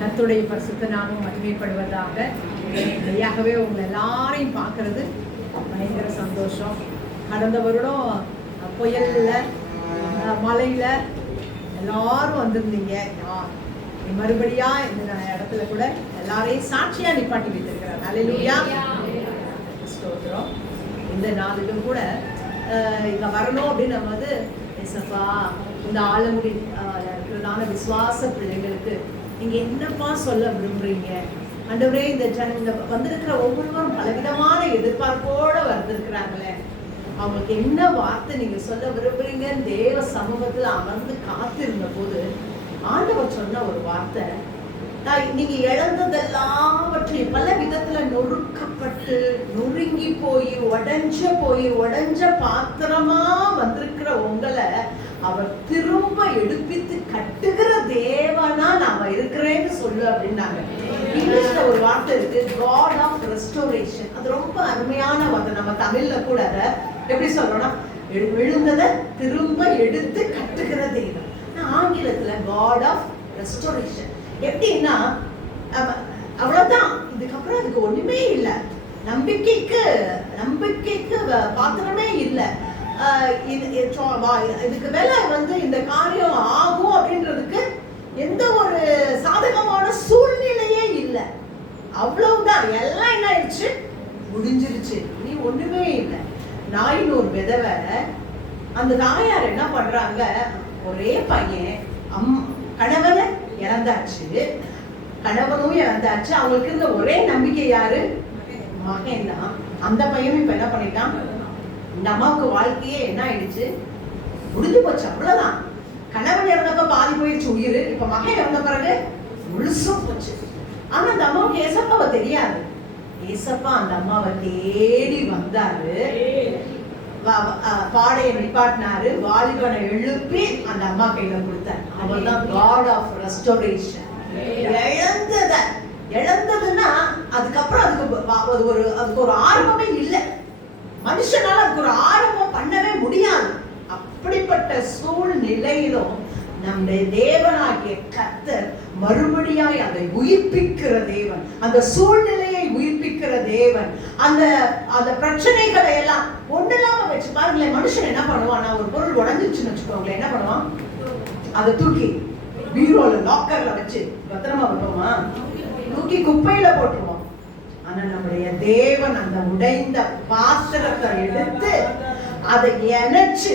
கர்த்தருடைய பரிசுத்த நாமம் மகிமைப்படுவதாக. மெய்யாகவே உங்களை எல்லாரையும் பார்க்கறது பயங்கர சந்தோஷம். கடந்த வருடம் புயல்ல மழையில எல்லாரும் வந்திருந்தீங்க. மறுபடியா இந்த இடத்துல கூட எல்லாரையும் சாட்சியா நிப்பாட்டி வைத்திருக்கிறார். அல்லேலூயா, ஸ்தோத்திரம். இந்த நாளிலும் கூட இங்க வரணும் அப்படின்னு நம்ம வந்து ஏசப்பா இந்த ஆலங்குடி இருக்கிறதான விசுவாச பிள்ளைகளுக்கு நீங்க என்னப்பா சொல்ல விரும்புறீங்க ஆண்டவரே? இந்த வந்திருக்கிற ஒவ்வொருவரும் பலவிதமான எதிர்பார்ப்போட வந்திருக்கிறாங்களே, அவங்களுக்கு என்ன வார்த்தை நீங்க சொல்ல விரும்புறீங்க? தேவ சமூகத்துல அமர்ந்து காத்திருந்த போது ஆண்டவர் சொன்ன ஒரு வார்த்தை, நீங்க இழந்ததெல்லாவற்றையும் பல விதத்துல நொறுக்கப்பட்டு நொறுங்கி போய் உடைஞ்ச பாத்திரமா வந்திருக்கிற உங்களை அவர் திரும்ப எடுப்பித்து கட்டுகிற தேவனா நாம இருக்கிறேன்னு சொல்லு அப்படின்னாங்க. இங்கிலீஷ்ல ஒரு வார்த்தை இருக்கு, காட் ஆஃப் ரெஸ்டோரேஷன். அது ரொம்ப அருமையான வார்த்தை. நம்ம தமிழ்ல கூட அதை எப்படி சொல்றோம்னா விழுந்ததை திரும்ப எடுத்து கட்டுகிற தேவன். ஆங்கிலத்துல காட் ஆஃப் ரெஸ்டோரேஷன். எப்படின்னா அவ்வளவுதான், இதுக்கப்புறம் அதுக்கு ஒண்ணுமே இல்லை, நம்பிக்கைக்கு பாத்திரமே இல்லை, இதுக்கு மேல வந்து இந்த காரியம் ஆகும் அப்படின்றதுக்கு எந்த ஒரு சாதகமான சூழ்நிலையே இல்லை. அவ்வளவுதான், எல்லாம் என்ன ஆயிடுச்சு, முடிஞ்சிருச்சு, நீ ஒண்ணுமே இல்லை. நாயின் ஒரு விதவை, அந்த தாயார் என்ன பண்றாங்க, ஒரே பையன், கணவனை இறந்தாச்சு, கணவனும் இறந்தாச்சு, அவங்களுக்கு இருந்த ஒரே நம்பிக்கை யாரு, மகன் தான். அந்த பையனும் இப்ப என்ன பண்ணிட்டான், இந்த அம்மாவுக்கு வாழ்க்கையே என்ன ஆயிடுச்சு, முடிஞ்சு போச்சு, அவ்வளவுதான். கணவன் இறந்தப்ப பாதி போயிடுச்சு உயிர், இப்ப மகன் இறந்த பிறகு முழுசும் போச்சு. ஆனா அந்த அம்மாவுக்கு ஏசப்பாவை தெரியாது. ஏசப்பா அந்த அம்மாவை தேடி வந்தாரு, பாடையை நிப்பாட்டினாரு, வாலிபனை எழுப்பி அந்த அம்மா கையில கொடுத்தார். அவர்தான் காட் ஆஃப் ரெஸ்டோரேஷன். இழந்ததுன்னா அதுக்கப்புறம் அதுக்கு ஒரு ஆரம்பமே இல்லை. மனுஷனால அதுக்கு ஒரு ஆரம்பம் பண்ணவே முடியாது. அப்படிப்பட்ட சூழ்நிலையிலும் நம்முடைய தேவனாகிய கர்த்தர் மறுபடியாய் அதை உயிர்ப்பிக்கிற தேவன், அந்த சூழ்நிலையை உயிர்ப்பிக்கிற தேவன். அந்த பிரச்சனைகளை எல்லாம் ஒன்றில்லாம வச்சு பாருங்களேன். மனுஷன் என்ன பண்ணுவான், ஒரு பொருள் உடஞ்சிருச்சுன்னு வச்சுக்கோங்களேன், என்ன பண்ணுவான், அதை தூக்கி பீரோல லாக்கர்ல வச்சு பத்திரமா வைப்போமா, தூக்கி குப்பையில போட்டுருவோம். ஆனா நம்முடைய தேவன் அந்த உடைந்த பாத்திரத்தை எடுத்து அதை இணைச்சு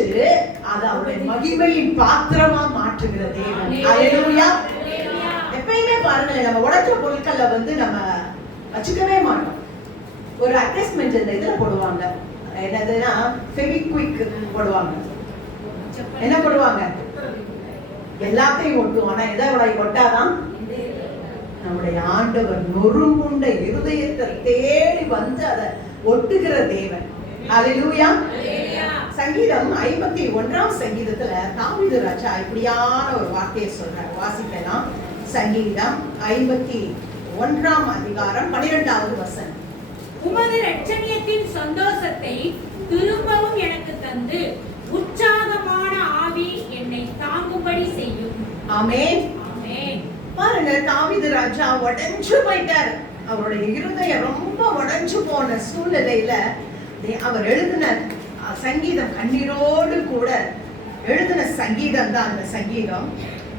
அதை அவருடைய மகிமையின் பாத்திரமா மாற்றுகிற தேவன். அல்லேலூயா. எப்பயுமே பாருங்களேன், நம்ம உடைச்ச பொருட்களை வந்து நம்ம வச்சுக்கவே மாட்டோம். ஒரு அட்டாச்மெண்ட் இந்த இதுல போடுவாங்க, என்னதுன்னா ஃபெவிக்விக் போடுவாங்க. என்ன போடுவாங்க, எல்லாத்தையும் ஒட்டும். ஆனா எதை ஒட்டாதான், நம்முடைய ஆண்டவர் நொறுங்குண்ட இருதயத்தை தேடி வந்து அதை ஒட்டுகிற தேவன். அல்லேலூயா. சங்கீதம் 51 சங்கீதத்துல தாவீது ராஜா இப்படியான ஒரு வார்த்தையை சொல்றார், வாசிக்கலாம். சங்கீதம் 51 அதிகாரம் 12வது வசனம். உமது இரட்சணியத்தின் சந்தோஷத்தை திரும்பவும் எனக்கு தந்து உற்சாகமான ஆவி என்னை தாங்கும்படி செய்யும். ஆமென், ஆமென். பாருங்க, தாவீது ராஜா உடைஞ்சு போயிட்டார். அவருடைய இருதயம் ரொம்ப உடைஞ்சு போன சூழ்நிலையில அவர் எழுதின சங்கீதம், கண்ணீரோடு கூட எழுதின சங்கீதம் தான் அந்த சங்கீதம்.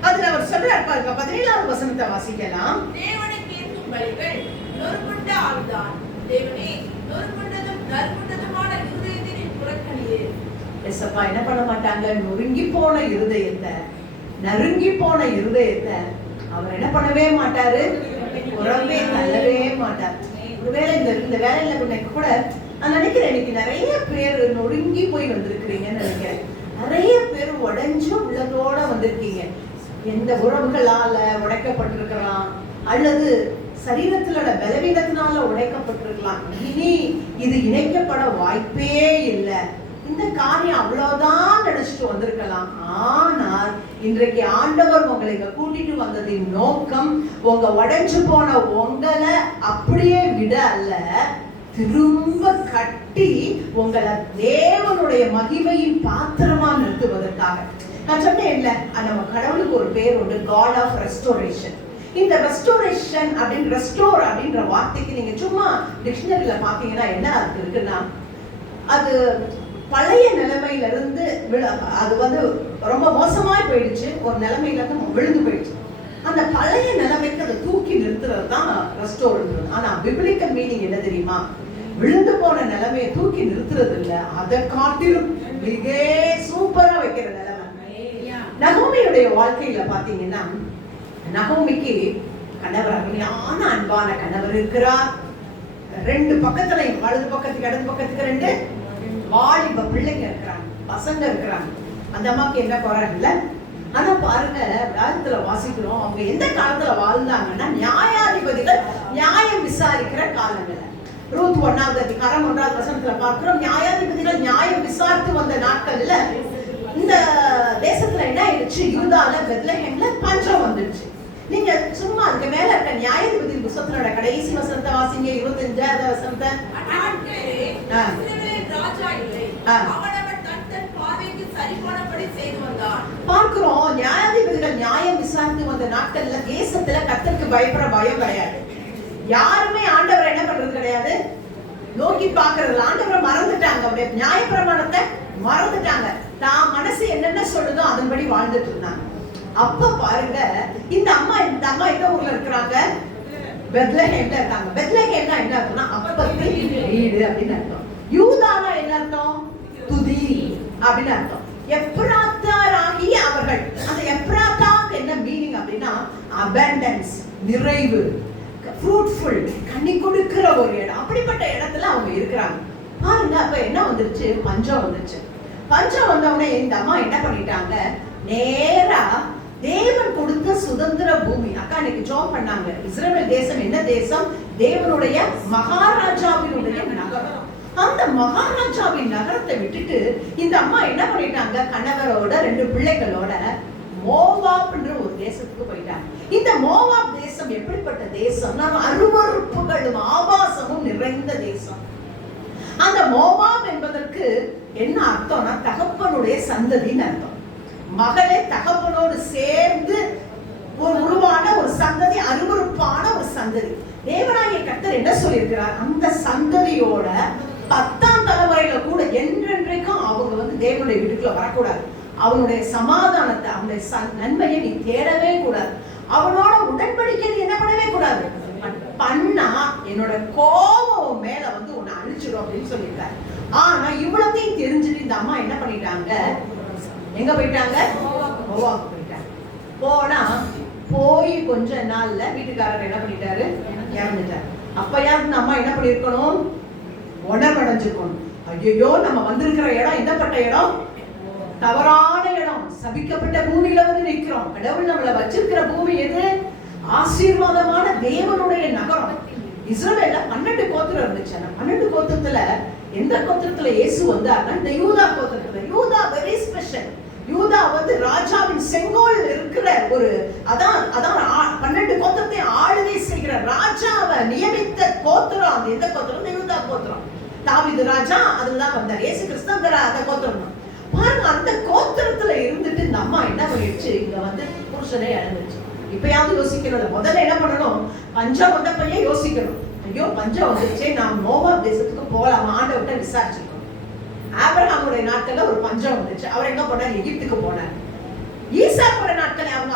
அதுல அவர் சொல்றார் பாருங்க, 17வது வசனத்தை வாசிக்கலாம். தேவனை கேட்கும் பலிகள் நொறுங்குண்ட ஆவிதான், தேவனே நொறுங்குண்டதும் நறுங்குண்டதுமான இருதயத்தை புறக்கணியே. ஏசப்பா என்ன பண்ண மாட்டாங்க, நொறுங்கி போன இருதயத்தை, நறுங்கி போன இருதயத்தை அவர் என்ன பண்ணவே மாட்டாரு, புறமே தள்ளவே மாட்டார். ஒருவேளை இந்த வேலையில கூட நான் நினைக்கிறேன், இன்னைக்கு நிறைய பேர் நொறுங்கி போய் வந்திருக்கிறீங்கன்னு நினைக்கிறேன். நிறைய பேர் உடைஞ்ச உள்ளதோட வந்திருக்கீங்க. எந்த உறவுகளால உடைக்கப்பட்டிருக்கலாம், அல்லது சரீரத்துல பலவீனத்தினால உடைக்கப்பட்டிருக்கலாம். இனி இது இணைக்கப்பட வாய்ப்பே இல்லை. இந்த காரியம் அவ்வளவுதான் நினைச்சிட்டு வந்திருக்கலாம். ஆனால் இன்றைக்கு ஆண்டவர் உங்களை இங்க கூட்டிட்டு வந்ததின் நோக்கம் உங்க உடைஞ்சு போன உங்களை அப்படியே விட அல்ல, திரும்ப கட்டி உங்களை தேவனுடைய மகிமையின் பாத்திரமா நிறுத்துவதற்காக. நான் சொன்னேன் இல்ல, நம்ம கடவுளுக்கு ஒரு பேர் உண்டு, காட் ஆஃப் ரெஸ்டோரேஷன். இந்த ரெஸ்டோரேஷன் அப்படின்னு ரெஸ்டோர் அப்படின்ற வார்த்தைக்கு நீங்க சும்மா டிக்ஷனரியில பாத்தீங்கன்னா என்ன அர்த்தம் இருக்குன்னா, அது பழைய நிலைமையில இருந்து அது வந்து ரொம்ப மோசமாய் போயிடுச்சு, ஒரு நிலைமையில இருந்து விழுந்து போயிடுச்சு. அந்த பழைய நிலைமைக்கு அதை தூக்கி நிறுத்துறது தான் ரெஸ்டோர். ஆனா பிப்ளிக்கல் மீனிங் என்ன தெரியுமா? விழுந்து போன நிலைமையை தூக்கி நிறுத்துறது இல்ல, அதை காட்டிலும் மிக சூப்பரா வைக்கிற நிலைமை. நகோமியுடைய வாழ்க்கையில பாத்தீங்கன்னா, நகோமிக்கு கணவர், அருமையான அன்பான கணவர் இருக்கிறார். ரெண்டு பக்கத்துல, வலது பக்கத்துக்கு இடது பக்கத்துக்கு ரெண்டு வாலிப பிள்ளைங்க இருக்கிறாங்க, பசங்க இருக்கிறாங்க. அந்த அம்மாக்கு என்ன குறை இல்ல. ஆனா பாருங்க, வேதத்துல வாசிக்கிறோம், அவங்க எந்த காலத்துல வாழ்ந்தாங்கன்னா, நியாயாதிபதிகள் நியாயம் விசாரிக்கிற காலங்கள. ரூத் 1வது அதிகாரம் 1வது வசனத்துல பார்க்கிறோம், நியாயாதிபதிகள் நியாயம் விசாரித்து வந்த நாட்கள்ல இந்த தேசத்துல என்ன ஆயிடுச்சு, யூதால பெத்லஹேம்ல பஞ்சம் வந்துடுச்சு. நீங்க சும்மா அதுக்கு மேல இருக்க நியாயாதிபதி புத்தகத்தோட கடைசி வசனத்தை வாசிங்க, 25வது வசனத்தை. ராஜா இல்லை, அவனவன் தன் பார்வைக்கு சரிபானபடி செய்து வந்தான். பார்க்கிறோம், நியாயாதிபதிகள் நியாயம் விசாரித்து வந்த நாட்கள்ல தேசத்துல கர்த்தருக்கு பயப்படுற பயம் கிடையாது. யாருமே ஆண்டவரை என்ன பண்றது கிடையாது, நோக்கி பாக்குறது. ஆண்டவரை மறந்துட்டாங்க, அவருடைய நியாயப்பிரமாணத்தை மறந்துட்டாங்க. தான் மனசு என்னென்ன சொல்லுதோ அதன்படி வாழ்ந்துட்டு இருந்தாங்க. அப்ப பாருங்க, இந்த அம்மா எந்த ஊர்ல இருக்கிறாங்க? பெத்லஹேம்ல இருக்காங்க. பெத்லஹேம்னா என்ன அர்த்தம்னா அப்பத்தின் வீடு அப்படின்னு அர்த்தம். யூதானா என்ன அர்த்தம்? துதி அப்படின்னு அர்த்தம். எப்ராத்தாராகிய அவர்கள். அந்த எப்ராத்தாக்கு என்ன மீனிங் அப்படின்னா அபண்டன்ஸ், நிறைவு, ஃப்ரூட்ஃபுல், கனி கொடுக்கிற ஒரு இடம். அப்படிப்பட்ட இடத்துல அவங்க இருக்கிறாங்க. பாருங்க, அப்ப என்ன வந்துருச்சு? பஞ்சம் வந்துருச்சு. பஞ்சம் வந்தவுடனே இந்த அம்மா என்ன பண்ணிட்டாங்க, நேரா தேவன் கொடுத்த சுதந்திர பூமி. அக்கா இன்னைக்கு ஜோம் பண்ணாங்க, இஸ்ரவேல் தேசம் என்ன தேசம்? தேவனுடைய மகாராஜாவினுடைய நகரம். அந்த மகாராஜாவின் நகரத்தை விட்டுட்டு இந்த அம்மா என்ன பண்ணிட்டாங்க, கணவரோட 2 பிள்ளைகளோட மோவாப்ன்ற ஒரு தேசத்துக்கு போயிட்டாங்க. இந்த மோவாப் தேசம் எப்படிப்பட்ட தேசம்? அருவருப்புகளும் ஆபாசமும் நிறைந்த தேசம். அந்த மோவாப் என்பதற்கு என்ன அர்த்தம்னா தகப்பனுடைய சந்ததின்னு அர்த்தம். மகளே தகப்பனோடு சேர்ந்து உருவான ஒரு சந்ததி, அருவருப்பான ஒரு சந்ததி. தேவனாகிய கர்த்தர் என்ன சொல்லியிருக்கிறார், அந்த சந்ததியோட 10ஆம் தலைமுறையில கூட என்றென்றைக்கும் அவங்க வந்து தேவனுடைய வீட்டுக்குள்ள வரக்கூடாது. அவனுடைய சமாதானத்தை, அவனுடைய நன்மையை நீ தேடவே கூடாது. அவனோட உடன்படிக்கை நீ என்ன பண்ணவே கூடாது. பண்ணா என்னோட கோபம் மேல வந்து உன்னை அழிச்சிடும் அப்படின்னு சொல்லியிருக்காரு. ஆனா இவ்வளத்தையும் தெரிஞ்சுட்டு இந்த அம்மா என்ன பண்ணிட்டாங்க, எங்க போயிட்டாங்க? மோவாபுக்கு போயிட்டாங்க. போனா போய் கொஞ்ச நாள்ல வீட்டுக்காரர் என்ன பண்ணிட்டாரு, இறந்துட்டாரு. அப்பயாவது இந்த அம்மா என்ன பண்ணிருக்கணும், உணர்வடைஞ்சிருக்கணும். ஐயோ, நம்ம வந்திருக்கிற இடம் என்னப்பட்ட இடம்? தவறான இடம், சபிக்கப்பட்ட பூமியில வந்து நிக்கிறோம். கடவுள் நம்மள வச்சிருக்கிற பூமி எது? ஆசீர்வாதமான தேவனுடைய நகரம். இஸ்ரவேல்ல 12 கோத்திரம் இருந்துச்சு. 12 கோத்திரத்துல எந்த கோத்திரத்துல இயேசு வந்தார்னா இந்த யூதா கோத்திரத்துல. யூதா வெரி ஸ்பெஷல். யூதா வந்து ராஜாவின் செங்கோல் இருக்கிற ஒரு அதான் 12 கோத்திரத்தை ஆளுகை செய்கிற ராஜாவை நியமித்த கோத்திரம். அந்த எந்த கோத்திரம்? யூதா கோத்திரம். தாவீது ராஜா அதுதான் வந்தார். இயேசு கிறிஸ்து அந்த கோத்திரம் தான். பாருங்க, அந்த கோத்திரத்துல இருந்துட்டு இந்த அம்மா என்ன பண்ணிடுச்சு, இங்க வந்து புருஷனை இழந்துச்சு. இப்பயாவது யோசிக்கணும். முதல்ல என்ன பண்ணணும், பஞ்சம் வந்தப்பயே யோசிக்கணும். ஐயோ பஞ்சம் வந்துருச்சு, நான் மோவாப் தேசத்துக்கு போகலாம், ஆண்டவர்கிட்ட விசாரிச்சிருக்கோம். ஆபிரகாமுடைய நாட்கள்ல ஒரு பஞ்சம் வந்துச்சு. அவர் எங்க போனார்? எகிப்துக்கு போனார். ஈசாக்கோட நாட்கள், அவங்க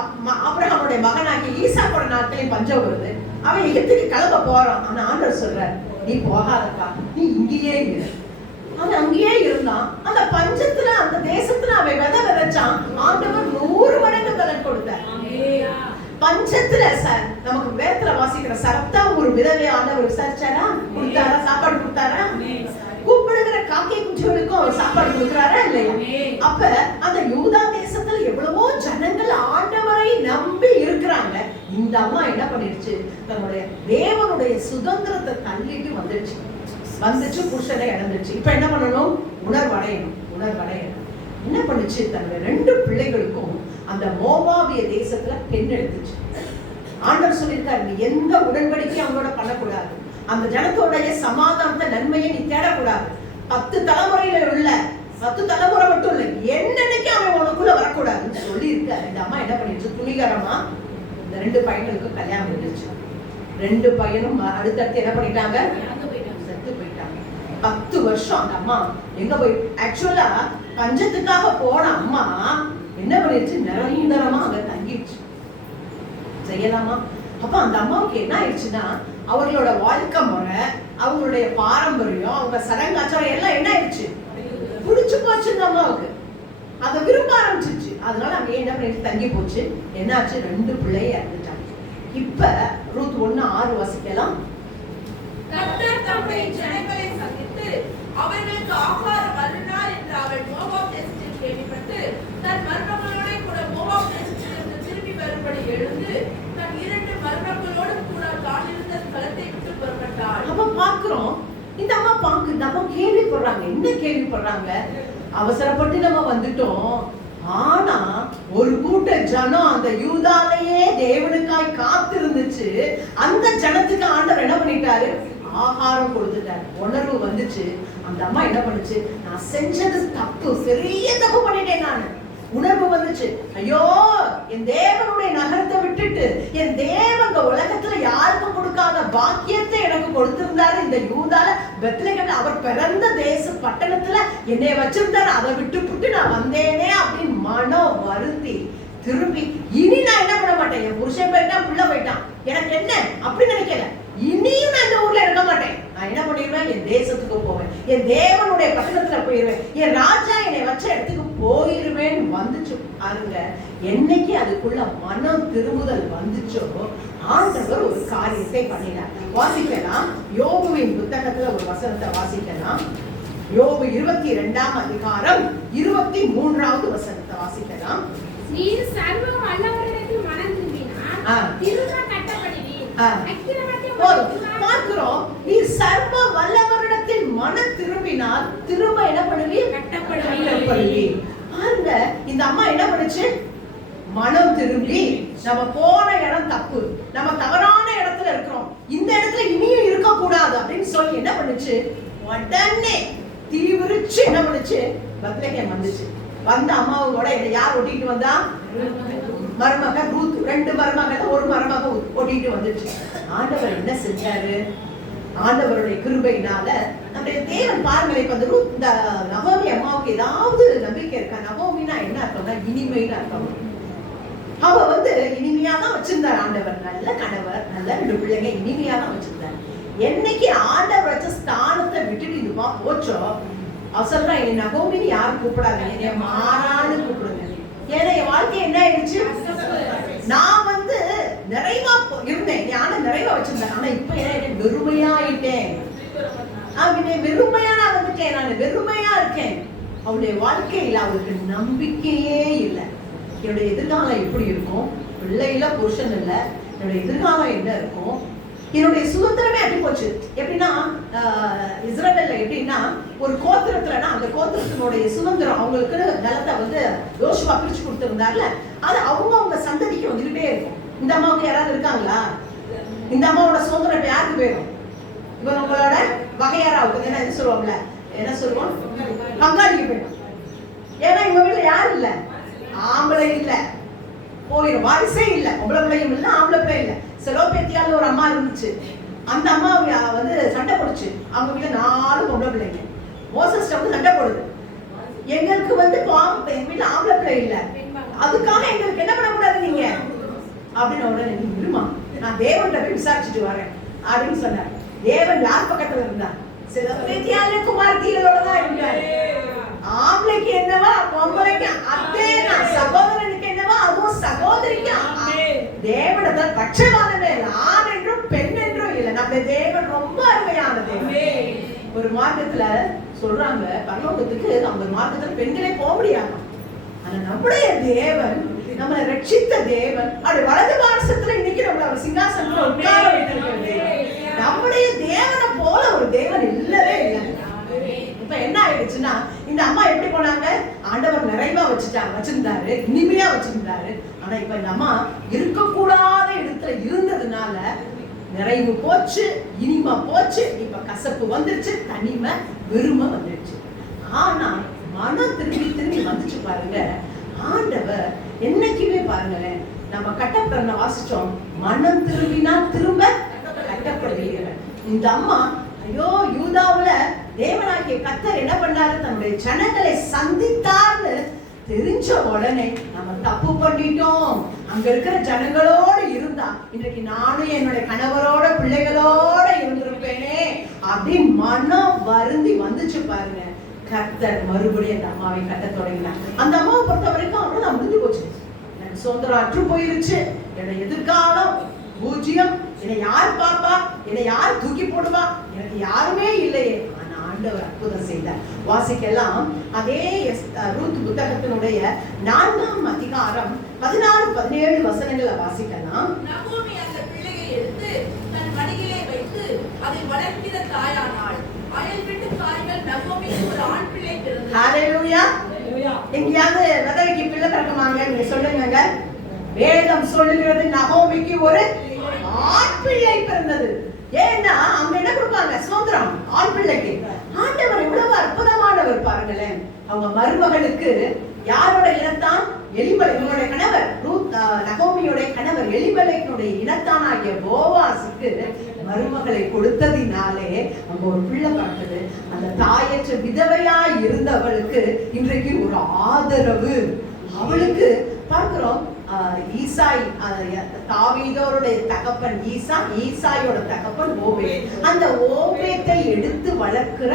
ஆபிரகாமுடைய மகனாகி ஈசாக்கோட நாட்களையும் பஞ்சம் வருது. அவன் எகிப்துக்கு கிளம்ப போறான். ஆனா ஆண்டவர் சொல்றார், நீ போகாதப்பா, நீ இங்கேயே இரு. அவன் அங்கேயே இருந்தான். அந்த பஞ்சத்துல, அந்த தேசத்துல அவன் விதை விதைச்சான். ஆண்டவர் 100 மடங்கு பலன் கொடுத்தார். பஞ்சத்துல நமக்கு வேதத்துல வாசிக்கிற சரப்தா ஒரு விதவை ஆண்டவர் விசாரிச்சாரா? கொடுத்தாரா? சாப்பாடு கொடுத்தாரா? கூப்பிடுகிற காக்கை குஞ்சுகளுக்கும் அவர் சாப்பாடு கொடுக்கிறாரா இல்லையா? அப்ப அந்த யூதா தேசத்துல எவ்வளவோ ஜனங்கள் ஆண்டவரை நம்பி இருக்கிறாங்க. இந்த அம்மா என்ன பண்ணிடுச்சு, தன்னுடைய தேவனுடைய சுதந்திரத்தை தள்ளிட்டு வந்துடுச்சு. புருஷனை இழந்துச்சு. இப்ப என்ன பண்ணணும்? உணர்வடையணும். என்ன பண்ணுச்சு, தன்னுடைய 2 பிள்ளைகளுக்கும் அந்த மோவாபிய தேசத்துல பெண் எடுத்துச்சு. ஆண்டவர் சொல்லியிருக்காரு, நீ எந்த உடன்படிக்கையும் அவங்களோட பண்ணக்கூடாது. அந்த ஜனத்தோடைய சமாதானத்தை, நன்மையை நீ தேடக்கூடாது. 10 தலைமுறையில உள்ள 10 தலைமுறை மட்டும் இல்லை, என்னன்னைக்கு அவன் உனக்குள்ள வரக்கூடாதுன்னு சொல்லி இருக்காரு. இந்த அம்மா என்ன பண்ணிடுச்சு, துணிகரமா இந்த 2 பையனுக்கும் கல்யாணம் முடிஞ்சிச்சு. 2 பையனும் அடுத்தடுத்து என்ன பண்ணிட்டாங்க, செத்து போயிட்டாங்க. 10 வருஷம் அந்த அம்மா எங்க போய், ஆக்சுவலா பஞ்சத்துக்காக போன அம்மா என்ன பண்ணிடுச்சு, நிரந்தரமா அங்க தங்கிடுச்சு. செய்யலாமா? அப்ப அந்த அம்மாவுக்கு என்ன ஆயிடுச்சுன்னா, அவர்களோட வாழ்க்கை முறை, அவங்களுடைய பாரம்பரியம், அவங்க சடங்காச்சாரம் எல்லாம் என்ன ஆயிடுச்சு, புடிச்சு போச்சு இந்த அம்மாவுக்கு. அதை விரும்ப ஆரம்பிச்சிருச்சு. அதனால அங்க என்ன பண்ணிட்டு தங்கி போச்சு. என்னாச்சு, 2 பிள்ளைய இறந்துட்டாங்க. இப்ப ரூத் 1:6 வாசிக்கலாம். கர்த்தர் தம்முடைய ஜனங்களை சந்தித்து அவர்களுக்கு ஆகாரம் அருளினார் என்று அவள் மோவாப் தேசத்தில் கேள்விப்பட்டு தன் மருமகளோட கூட மோவாப் தேசத்திலிருந்து திரும்பி வரும்படி எழுந்து தன் 2 மருமகளோடு கூட தான் இருந்த ஸ்தலத்தை விட்டு புறப்பட்டாள். அப்ப பாக்குறோம், இந்த அம்மா கேள்விப்படுறாங்க. என்ன கேள்விப்படுறாங்க, அவசரப்பட்டு நம்ம வந்துட்டோம், ஆனா ஒரு கூட்ட ஜனம் அந்த யூதாலையே தேவனுக்காய் காத்திருந்துச்சு. அந்த ஜனத்துக்கு ஆண்டவர் என்ன பண்ணிட்டாரு, ஆகாரம் கொடுத்துட்டாரு. உணர்வு வந்துச்சு. அந்த அம்மா என்ன பண்ணுச்சு, நான் செஞ்சது தப்பு, பெரிய தப்பு பண்ணிட்டேன் நான். உணர்வு வந்துச்சு, ஐயோ என் தேவனுடைய நகரத்தை விட்டுட்டு, என் தேவன் இந்த உலகத்துல யாருக்கும் கொடுக்காத பாக்கியத்தை எனக்கு கொடுத்திருந்தாரு. இந்த யூதால பெத்லகேம்ல அவர் பிறந்த தேச பட்டணத்துல என்னை வச்சிருந்தாரு, அதை விட்டு நான் வந்தேனே அப்படின்னு மனம் வருந்தி திரும்பி, இனி நான் என்ன பண்ண மாட்டேன், என் புருஷன் போயிட்டான், புள்ள போயிட்டான், எனக்கு என்ன அப்படி நினைக்கல, இனியும் நான் இந்த ஊர்ல இருக்க மாட்டேன், நான் என்ன பண்ணிடுவேன், என் தேசத்துக்கு போவேன், என் தேவனுடைய பட்டணத்துல போயிருவேன், என் ராஜா என்னை வச்ச இடத்துக்கு போயிருவேன்னு வந்துச்சு பாருங்க. என்னைக்கு அதுக்குள்ள மனம் திரும்புதல் வந்துச்சோ, ஆண்டவர் ஒரு காரியத்தை பண்ணினார். வாசிக்கலாம், யோபுவின் புத்தகத்துல ஒரு வசனத்தை வாசிக்கலாம். யோபு 22ஆம் அதிகாரம் 23வது வசனத்தை வாசிக்கலாம். நீர் சர்வ வல்லவரிடத்தில் மனம் திரும்பினார், திரும்ப கட்டப்படுவீர். பார்க்கிறோம், நீ சர்வ வல்லவரிடத்தில் மனம் திரும்பினால் திரும்ப என்ன பண்ணுவீர், கட்டப்படுவீர். பாருங்க, இந்த அம்மா என்ன பண்ணுச்சு, மனம் திரும்பி, நம்ம போன இடம் தப்பு, நம்ம தவறான இடத்துல இருக்கிறோம், இந்த இடத்துல இனியும் இருக்க கூடாது அப்படின்னு சொல்லி என்ன பண்ணுச்சு, உடனே தீவிரிச்சு என்ன பண்ணுச்சு, பெத்லகேம் வந்துச்சு. வந்த அம்மாவோட இதை யார் ஒட்டிட்டு வந்தா, மருமக ரூத். 2 மருமக, ஒரு மருமக ஒட்டிட்டு வந்துச்சு. ஆண்டவர் என்ன செஞ்சாரு, ஆண்டவருடைய கிருபையினால நம்முடைய தேவன் பாருங்களேன். இப்ப அந்த ரூத், இந்த நவோமி அம்மாவுக்கு ஏதாவது நம்பிக்கை இருக்கா? நவோமினா என்ன அர்த்தம்னா இனிமைன்னு அர்த்தம். அவ இனிமையா தான் வச்சிருந்தார் ஆண்டவர். நல்ல கணவர், நல்ல 2 பிள்ளைங்க, இனிமையா தான் வச்சிருந்தார். என்னைக்கு ஆண்டவர் வச்ச ஸ்தானத்தை விட்டுட்டு இதுமா போச்சோ, அவசரமா என்னை நகோமின்னு யாரும் கூப்பிடாது, என்னைய மாறான்னு கூப்பிடுங்க. ஏன்னா என் வாழ்க்கை என்ன ஆயிடுச்சு, நான் நிறைவா இருந்தேன், ஞான நிறைவா வச்சிருந்தேன், ஆனா இப்ப என்ன வெறுமையாயிட்டேன், வெறுமையா நான் வந்துட்டேன், நான் வெறுமையா இருக்கேன். அவளுடைய வாழ்க்கையில அவளுக்கு நம்பிக்கையே இல்லை. என்னுடைய எதிர்காலம் எப்படி இருக்கும், பிள்ளை இல்ல, புருஷன் இல்ல, என்னுடைய எதிர்காலம் என்ன இருக்கும், என்னுடைய சுதந்திரமே அடி போச்சு. எப்படின்னா இஸ்ரவேல்ல எப்படின்னா ஒரு கோத்திரத்துலன்னா அந்த கோத்திரத்தினுடைய சுதந்திரம், அவங்களுக்கு நிலத்தை யோசுவா பிரிச்சு கொடுத்திருந்தார்ல, அது அவங்க சந்ததிக்கு வந்துகிட்டே இருக்கும். இந்த அம்மாவுக்கு யாராவது இருக்காங்களா, இந்த அம்மாவோட சுதந்திரம் யாருக்கு போயிடும், இவன் உங்களோட வகையாராவுக்கு என்ன சொல்லுவோம்ல, என்ன சொல்லுவோம், பங்காளிக்கு போயிடும். ஏன்னா இவங்க வீட்டுல யாரும் இல்ல, ஆம்பளை இல்ல, போயிடும், வாரிசே இல்ல, பொம்பளை பிள்ளையும் இல்ல, ஆம்பளை பிள்ளை இல்ல. செலோபேத்தியால ஒரு அம்மா இருந்துச்சு, அந்த அம்மா சண்டை போடுச்சு, அவங்க வீட்டுல 4 பொம்பளை பிள்ளைங்க. மோசஸ் சண்டை போடுது, எங்களுக்கு எங்க வீட்டுல ஆம்பளை பிள்ளை இல்ல, அதுக்காக எங்களுக்கு என்ன பண்ண கூடாது நீங்க அப்படின்னு. உடனே விருமா, நான் தேவன்கிட்ட போய் விசாரிச்சுட்டு வரேன் அப்படின்னு சொன்னார். தேவன் யார் பக்கத்துல இருந்தா, செலோபேத்தியால குமாரத்தியோட தான் இருந்தாரு. ஆம்பளைக்கு என்னவா, பொம்பளைக்கு அத்தேனா, சகோதரனுக்கு என்னவா, அதுவும் சகோதரிக்கு. தேவனோட பட்சபாதமே இல்லை, ஆண் என்றும் பெண் என்றும் இல்லை. நம்ம தேவன் ரொம்ப அருமையான தேவன். ஒரு மார்க்கத்துல சொல்றாங்க, பரலோகத்துக்கு அவங்க மார்க்கத்துல பெண்களே போக முடியாது. ஆனா நம்முடைய தேவன், நம்மளை ரட்சித்த தேவன், அப்படி வலது பாரசத்துல இன்னைக்கு நம்மள அவர் சிங்காசனத்துல உட்கார வைத்திருக்கிறது. நம்முடைய தேவனை போல ஒரு தேவன் இல்லவே இல்லை. இப்ப என்ன ஆயிடுச்சுன்னா, இந்த அம்மா எப்படி போனாங்க, ஆண்டவர் நிறைவா வச்சிருந்தாரு, இனிமையா வச்சிருந்தாரு. ஆனா இப்ப இந்த அம்மா இருக்கக்கூடாத இடத்துல இருந்ததுனால நிறைவு போச்சு, இனிமா போச்சு, இப்ப கசப்பு வந்துருச்சு, தனிமை வெறுமை வந்துருச்சு. ஆனா மனம் திரும்பி வந்துச்சு பாருங்க. ஆண்டவர் என்னைக்குமே பாருங்களேன், நம்ம கட்டப்பட வாசிச்சோம், மனம் திரும்பினா திரும்ப கட்டப்படுவீர்கள். இந்த அம்மா ஐயோ யூதாவுல தேவனாகிய கர்த்தர் என்ன பண்ணாரு, தன்னுடைய ஜனங்களை சந்தித்தார்னு தெரிஞ்ச உடனே நம்ம தப்பு பண்ணிட்டோம், அங்க இருக்கிற ஜனங்களோடு இருந்தா இன்றைக்கு நானும் என்னுடைய கணவரோட பிள்ளைகளோட இருந்திருப்பேனே அப்படின்னு மனம் வருந்தி வந்துச்சு பாருங்க. கர்த்தர் மறுபடியும் அந்த அம்மாவை கட்ட தொடங்கினார். அந்த அம்மாவை பொறுத்த வரைக்கும் அவ்வளவுதான், முடிஞ்சு போச்சு. எனக்கு சுதந்திரம் அற்று போயிருச்சு, என்னுடைய எதிர்காலம் பூஜ்ஜியம், என்னை யார் பாப்பா, என்னை யார் தூக்கி போடுவா, எனக்கு யாருமே இல்லையே. ஆனா ஆண்டவர் அற்புதம் செய்தார். வாசிக்கலாம் அதே ரூத் புத்தகத்தினுடைய 4ஆம் அதிகாரம் 16-17 வசனங்களை வாசிக்கலாம். நகோமி அந்த பிள்ளையை எடுத்து தன் மடியிலே வைத்து அதை வளர்க்கிற தாயானாள். அயல் வீட்டுக்காரிகள் நகோமிக்கு ஒரு ஆண் பிள்ளை பிறந்தது. ஹalleluya. எங்கயாவது விதவைக்கு பிள்ளை பிறக்குமாங்க? நீங்க சொல்லுங்க. வேதம் சொல்லுகிறது நகோமிக்கு ஒரு ஆண் பிள்ளை பிறந்தது. ஏன்னா அங்க என்ன கொடுப்பாங்க, சுதந்திரம் ஆண் பிள்ளைக்கு. ஆண்டவர் எவ்வளவு அற்புதமானவர் பாருங்களேன். அவங்க மருமகளுக்கு யாரோட இனத்தான், எலிமெலேக்குடைய கணவர், நகோமியோட கணவர் எலிமெலேக்குடைய இனத்தானாகிய போவாசுக்கு மருமகளை கொடுத்ததினாலே அங்க ஒரு பிள்ளை பிறந்தது. அந்த தாயற்ற விதவையா இருந்தவளுக்கு இன்றைக்கு ஒரு ஆதரவு. அவளுக்கு பார்க்கிறோம், ஈசாய், தாவீதோருடைய தகப்பன் ஈசாயோட தகப்பன் ஓபேத். அந்த ஓபேத்தை எடுத்து வளர்க்கிற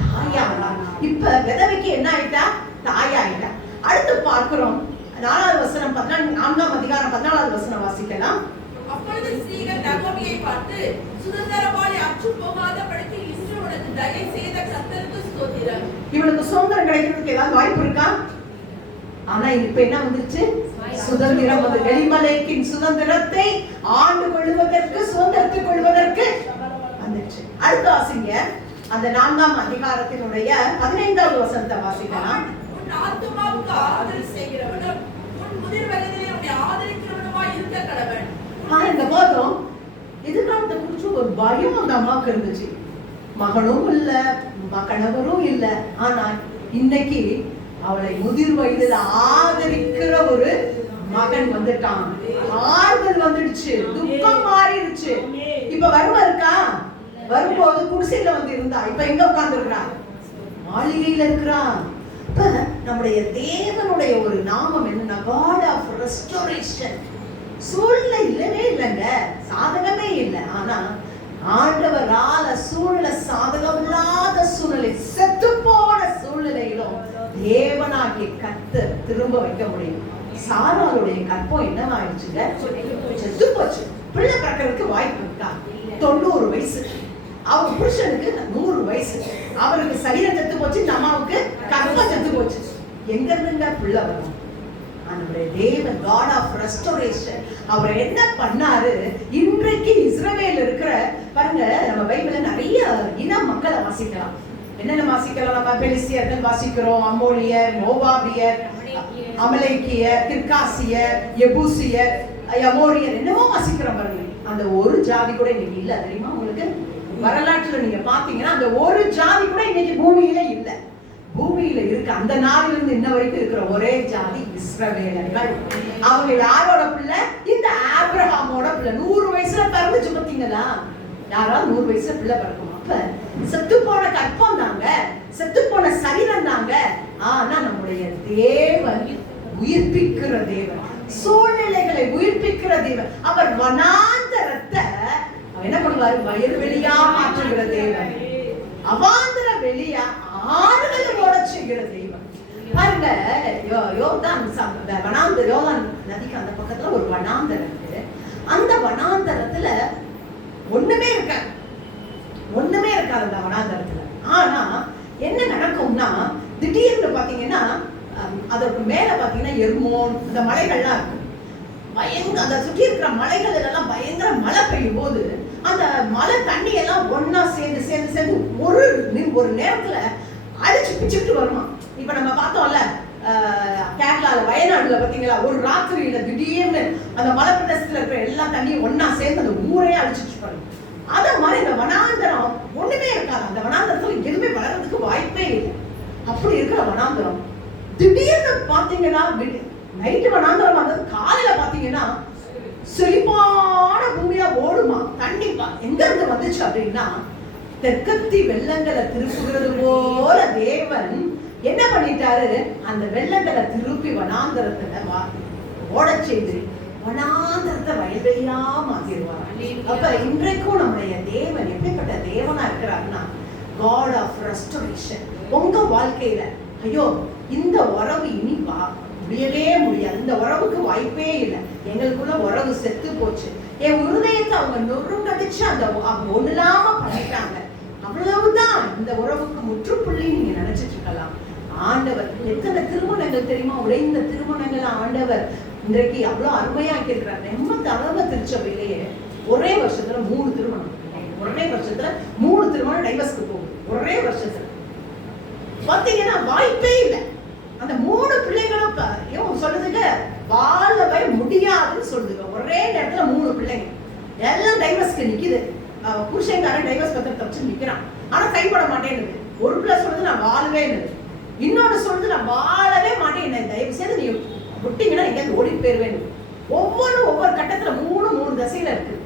தாயானார். இப்ப விதவைக்கு என்ன ஆயிட்டா, தாயாயிட்டா. அடுத்து பார்க்கிறோம் 4ஆவது வசனம், 4ஆம் அதிகாரம் 14ஆவது வசனம் வாசிக்கலாம். அப்பொழுது ஸ்திரீகள் நகோமியை பார்த்து, சுதந்திரவாளி அற்று போகாதபடிக்கு இன்று உனக்கு தயை செய்த கர்த்தருக்கு ஸ்தோத்திரம். இவனுக்கு சுதந்திரம் கிடைக்கிறதுக்கு ஏதாவது வாய்ப்பு இருக்கா? ஆனா இப்ப என்ன வந்துருச்சு, சுதந்திரம் வந்து எலிமெலேக்கின் சுதந்திரத்தை ஆண்டு கொள்வதற்கு, சுதந்திரத்துக் கொள்வதற்கு வந்துச்சு. அடுத்து வாசிங்க அந்த 4ஆம் அதிகாரத்தினுடைய 15ஆவது வசனத்தை வாசிக்கலாம். உன் ஆத்துமாவுக்கு ஆதரவு செய்கிறவனும் உன் முதிர் வயதிலே உன்னை ஆதரிக்கிறவனுமாய் இருக்க கடவன். இந்த போதும் எதிர்காலத்தை குறிச்சு ஒரு பயம் அந்த அம்மாவுக்கு இருந்துச்சு. மகனும் இல்ல, கணவரும் இல்ல. ஆனா இன்னைக்கு அவளை முதிர் வயதுல ஆதரிக்கிற ஒரு மகன் வந்துட்டான். ஆறுதல் வந்துடுச்சு, துக்கம் மாறிடுச்சு. இப்ப வறுமை இருக்கா? வரும்போது குடிசையில வந்து இருந்தா, இப்ப எங்க உட்கார்ந்து இருக்கிறா? மாளிகையில இருக்கிறா. இப்ப நம்முடைய தேவனுடைய ஒரு நாமம் என்னன்னா, God of Restoration. சூழ்நிலை இல்லவே இல்லைங்க, சாதகமே இல்லை. ஆனா ஆண்டவரால சூழ்நிலை சாதகம் இல்லாத சூழ்நிலை, செத்து போன சூழ்நிலையிலும் தேவனாகிய கர்த்தர் திரும்ப வைக்க முடியும். சாராளுடைய கற்பம் என்னவாயிடுச்சுங்க, செத்து போச்சு. பிள்ளை பிறக்கிறதுக்கு வாய்ப்பு இருக்கா? 90 வயசு. அவங்க புருஷனுக்கு 100 வயசு. அவருக்கு சரீரம் செத்து போச்சு, இந்த அம்மாவுக்கு கற்பம் செத்து போச்சு. எங்க இருந்துங்க பிள்ளை வரும்? நம்முடைய தேவன் God of Restoration. அவர் என்ன பண்ணாரு? இன்றைக்கு இஸ்ரவேல் இருக்கிற பாருங்க, நம்ம பைபிள்ல நிறைய இன மக்களை வாசிக்கலாம். என்னென்ன வாசிக்கலாம்? நம்ம பெலிஸ்தியர்கள் வாசிக்கிறோம், அம்மோனியர், மோவாபியர், அமலேக்கியர், கிர்காசியர், எபூசியர், அமோரியர், என்னமோ வாசிக்கிறோம் பாருங்க. அந்த ஒரு ஜாதி கூட இன்னைக்கு இல்ல, தெரியுமா உங்களுக்கு? வரலாற்றுல நீங்க பாத்தீங்கன்னா அந்த ஒரு ஜாதி கூட இன்னைக்கு பூமியில இல்ல. பூமியில இருக்கு அந்த நாளில இருந்து இன்ன வரைக்கும் இருக்கிற ஒரே ஜாதி இஸ்ரவேலர்கள். அவங்க யாரோட பிள்ளை? இந்த ஆபிரகாமோட பிள்ளை. 100 வயசுல பிறந்துச்சு பாத்தீங்களா? யாராவது 100 வயசுல பிள்ளை பிறக்கும். அப்ப செத்து போன கற்பம் தாங்க, செத்து போன சரீரம் தாங்க. ஆனா நம்முடைய தேவன் உயிர்ப்பிக்கிற தேவன், சூழ்நிலைகளை உயிர்ப்பிக்கிற தேவன். அவர் வனாந்தரத்தை என்ன பண்ணுவாரு? வயல்வெளியா மாற்றுகிற தேவன். அவாந்தர வெளியா ஆறுகளை ஓட செய்கிற தெய்வம். பாருங்க, யோர்தான் நதிக்கு அந்த பக்கத்துல ஒரு வனாந்தரம் இருக்கு. அந்த வனாந்தரத்துல ஒண்ணுமே இருக்காது அந்த வனாந்தரத்துல. ஆனா என்ன நடக்கும்னா, திடீர்னு பாத்தீங்கன்னா அதற்கு மேல பாத்தீங்கன்னா எர்மோன், அந்த மலைகள்லாம் இருக்கு. பயங்கர அந்த சுற்றி இருக்கிற மலைகள் எல்லாம் பயங்கர மழை பெய்யும் போது அந்த மழை தண்ணி எல்லாம் ஒன்னா சேர்ந்து ஒரு நேரத்துல அடிச்சு பிச்சுட்டு வருமா. இப்ப நம்ம பார்த்தோம்ல கேரளால, வயநாடுல பாத்தீங்களா, ஒரு ராத்திரியில திடீர்னு அந்த மலை பிரதேசத்துல இருக்கிற எல்லா தண்ணியும் ஒன்னா சேர்ந்து அந்த ஊரே அடிச்சுட்டு பாருங்க. அத மாதிரி இந்த வனாந்தரம் ஒண்ணுமே இருக்காது. அந்த வனாந்தரத்துல எதுவுமே வளர்றதுக்கு வாய்ப்பே இல்லை. அப்படி இருக்கிற வனாந்தரம் திடீர்னு பாத்தீங்கன்னா நைட்டு வனாந்தரம் வந்தது, காலையில பாத்தீங்கன்னா செழிப்பான பூமியா ஓடுமா தண்ணிப்பா. எங்க இருந்து வந்துச்சு அப்படின்னா, தெற்கத்தி வெள்ளங்களை திருப்புகிறது போல தேவன் என்ன பண்ணிட்டாரு, அந்த வெள்ளங்களை திருப்பி வனாந்தரத்துல ஓட செய்து வனாந்தரத்தை வயல்வெளியா மாத்திடுவார். அப்ப இன்றைக்கும் நம்முடைய தேவன் எப்படிப்பட்ட தேவனா இருக்கிறாருன்னா, God of restoration. உங்க வாழ்க்கையில ஐயோ இந்த உறவு இனி முடியவே முடியாது, இந்த உறவுக்கு வாய்ப்பே இல்லை, எங்களுக்குள்ள உறவு செத்து போச்சு, என் இருதயத்தை அவங்க நொறுங்கடிச்சு அந்த ஒண்ணு இல்லாம பண்ணிட்டாங்க, அவ்வளவுதான் இந்த உறவுக்கு முற்றுப்புள்ளி நீங்க நினைச்சிட்டு இருக்கலாம். ஆண்டவர் எத்தனை திருமணங்கள் தெரியுமா, உடைந்த திருமணங்கள் ஆண்டவர் இன்றைக்கு அவ்வளவு அருமையாக்கி இருக்கிறார். நம்ம தலைமை திருச்சபையிலேயே ஒரே வருஷத்துல 3 திருமணம், ஒரே வருஷத்துல 3 திருமணம் டைவர்ஸ்க்கு போகுது. ஒரே வருஷத்துல பாத்தீங்கன்னா வாய்ப்பே இல்லை. அந்த 3 பிள்ளைகளும் சொல்லுதுங்க வாழவே முடியாதுன்னு சொல்லுதுங்க. ஒரே நேரத்துல 3 பிள்ளைங்க எல்லாம் டைவர்ஸ்க்கு நிக்குது. புருஷன்காரன் டைவர்ஸ் பத்திரத்தை வச்சு நிக்கிறான், ஆனா கைப்பட மாட்டேன்னு. ஒரு பிள்ளை சொல்லுது நான் வாழவே, இன்னொன்னு சொல்லுது நான் வாழவே மாட்டேன், என்ன தயவு செய்து நீ விட்டீங்கன்னா எங்கேயாவது ஓடி போயிருவேன். ஒவ்வொரு கட்டத்துல 3 தசையில இருக்கு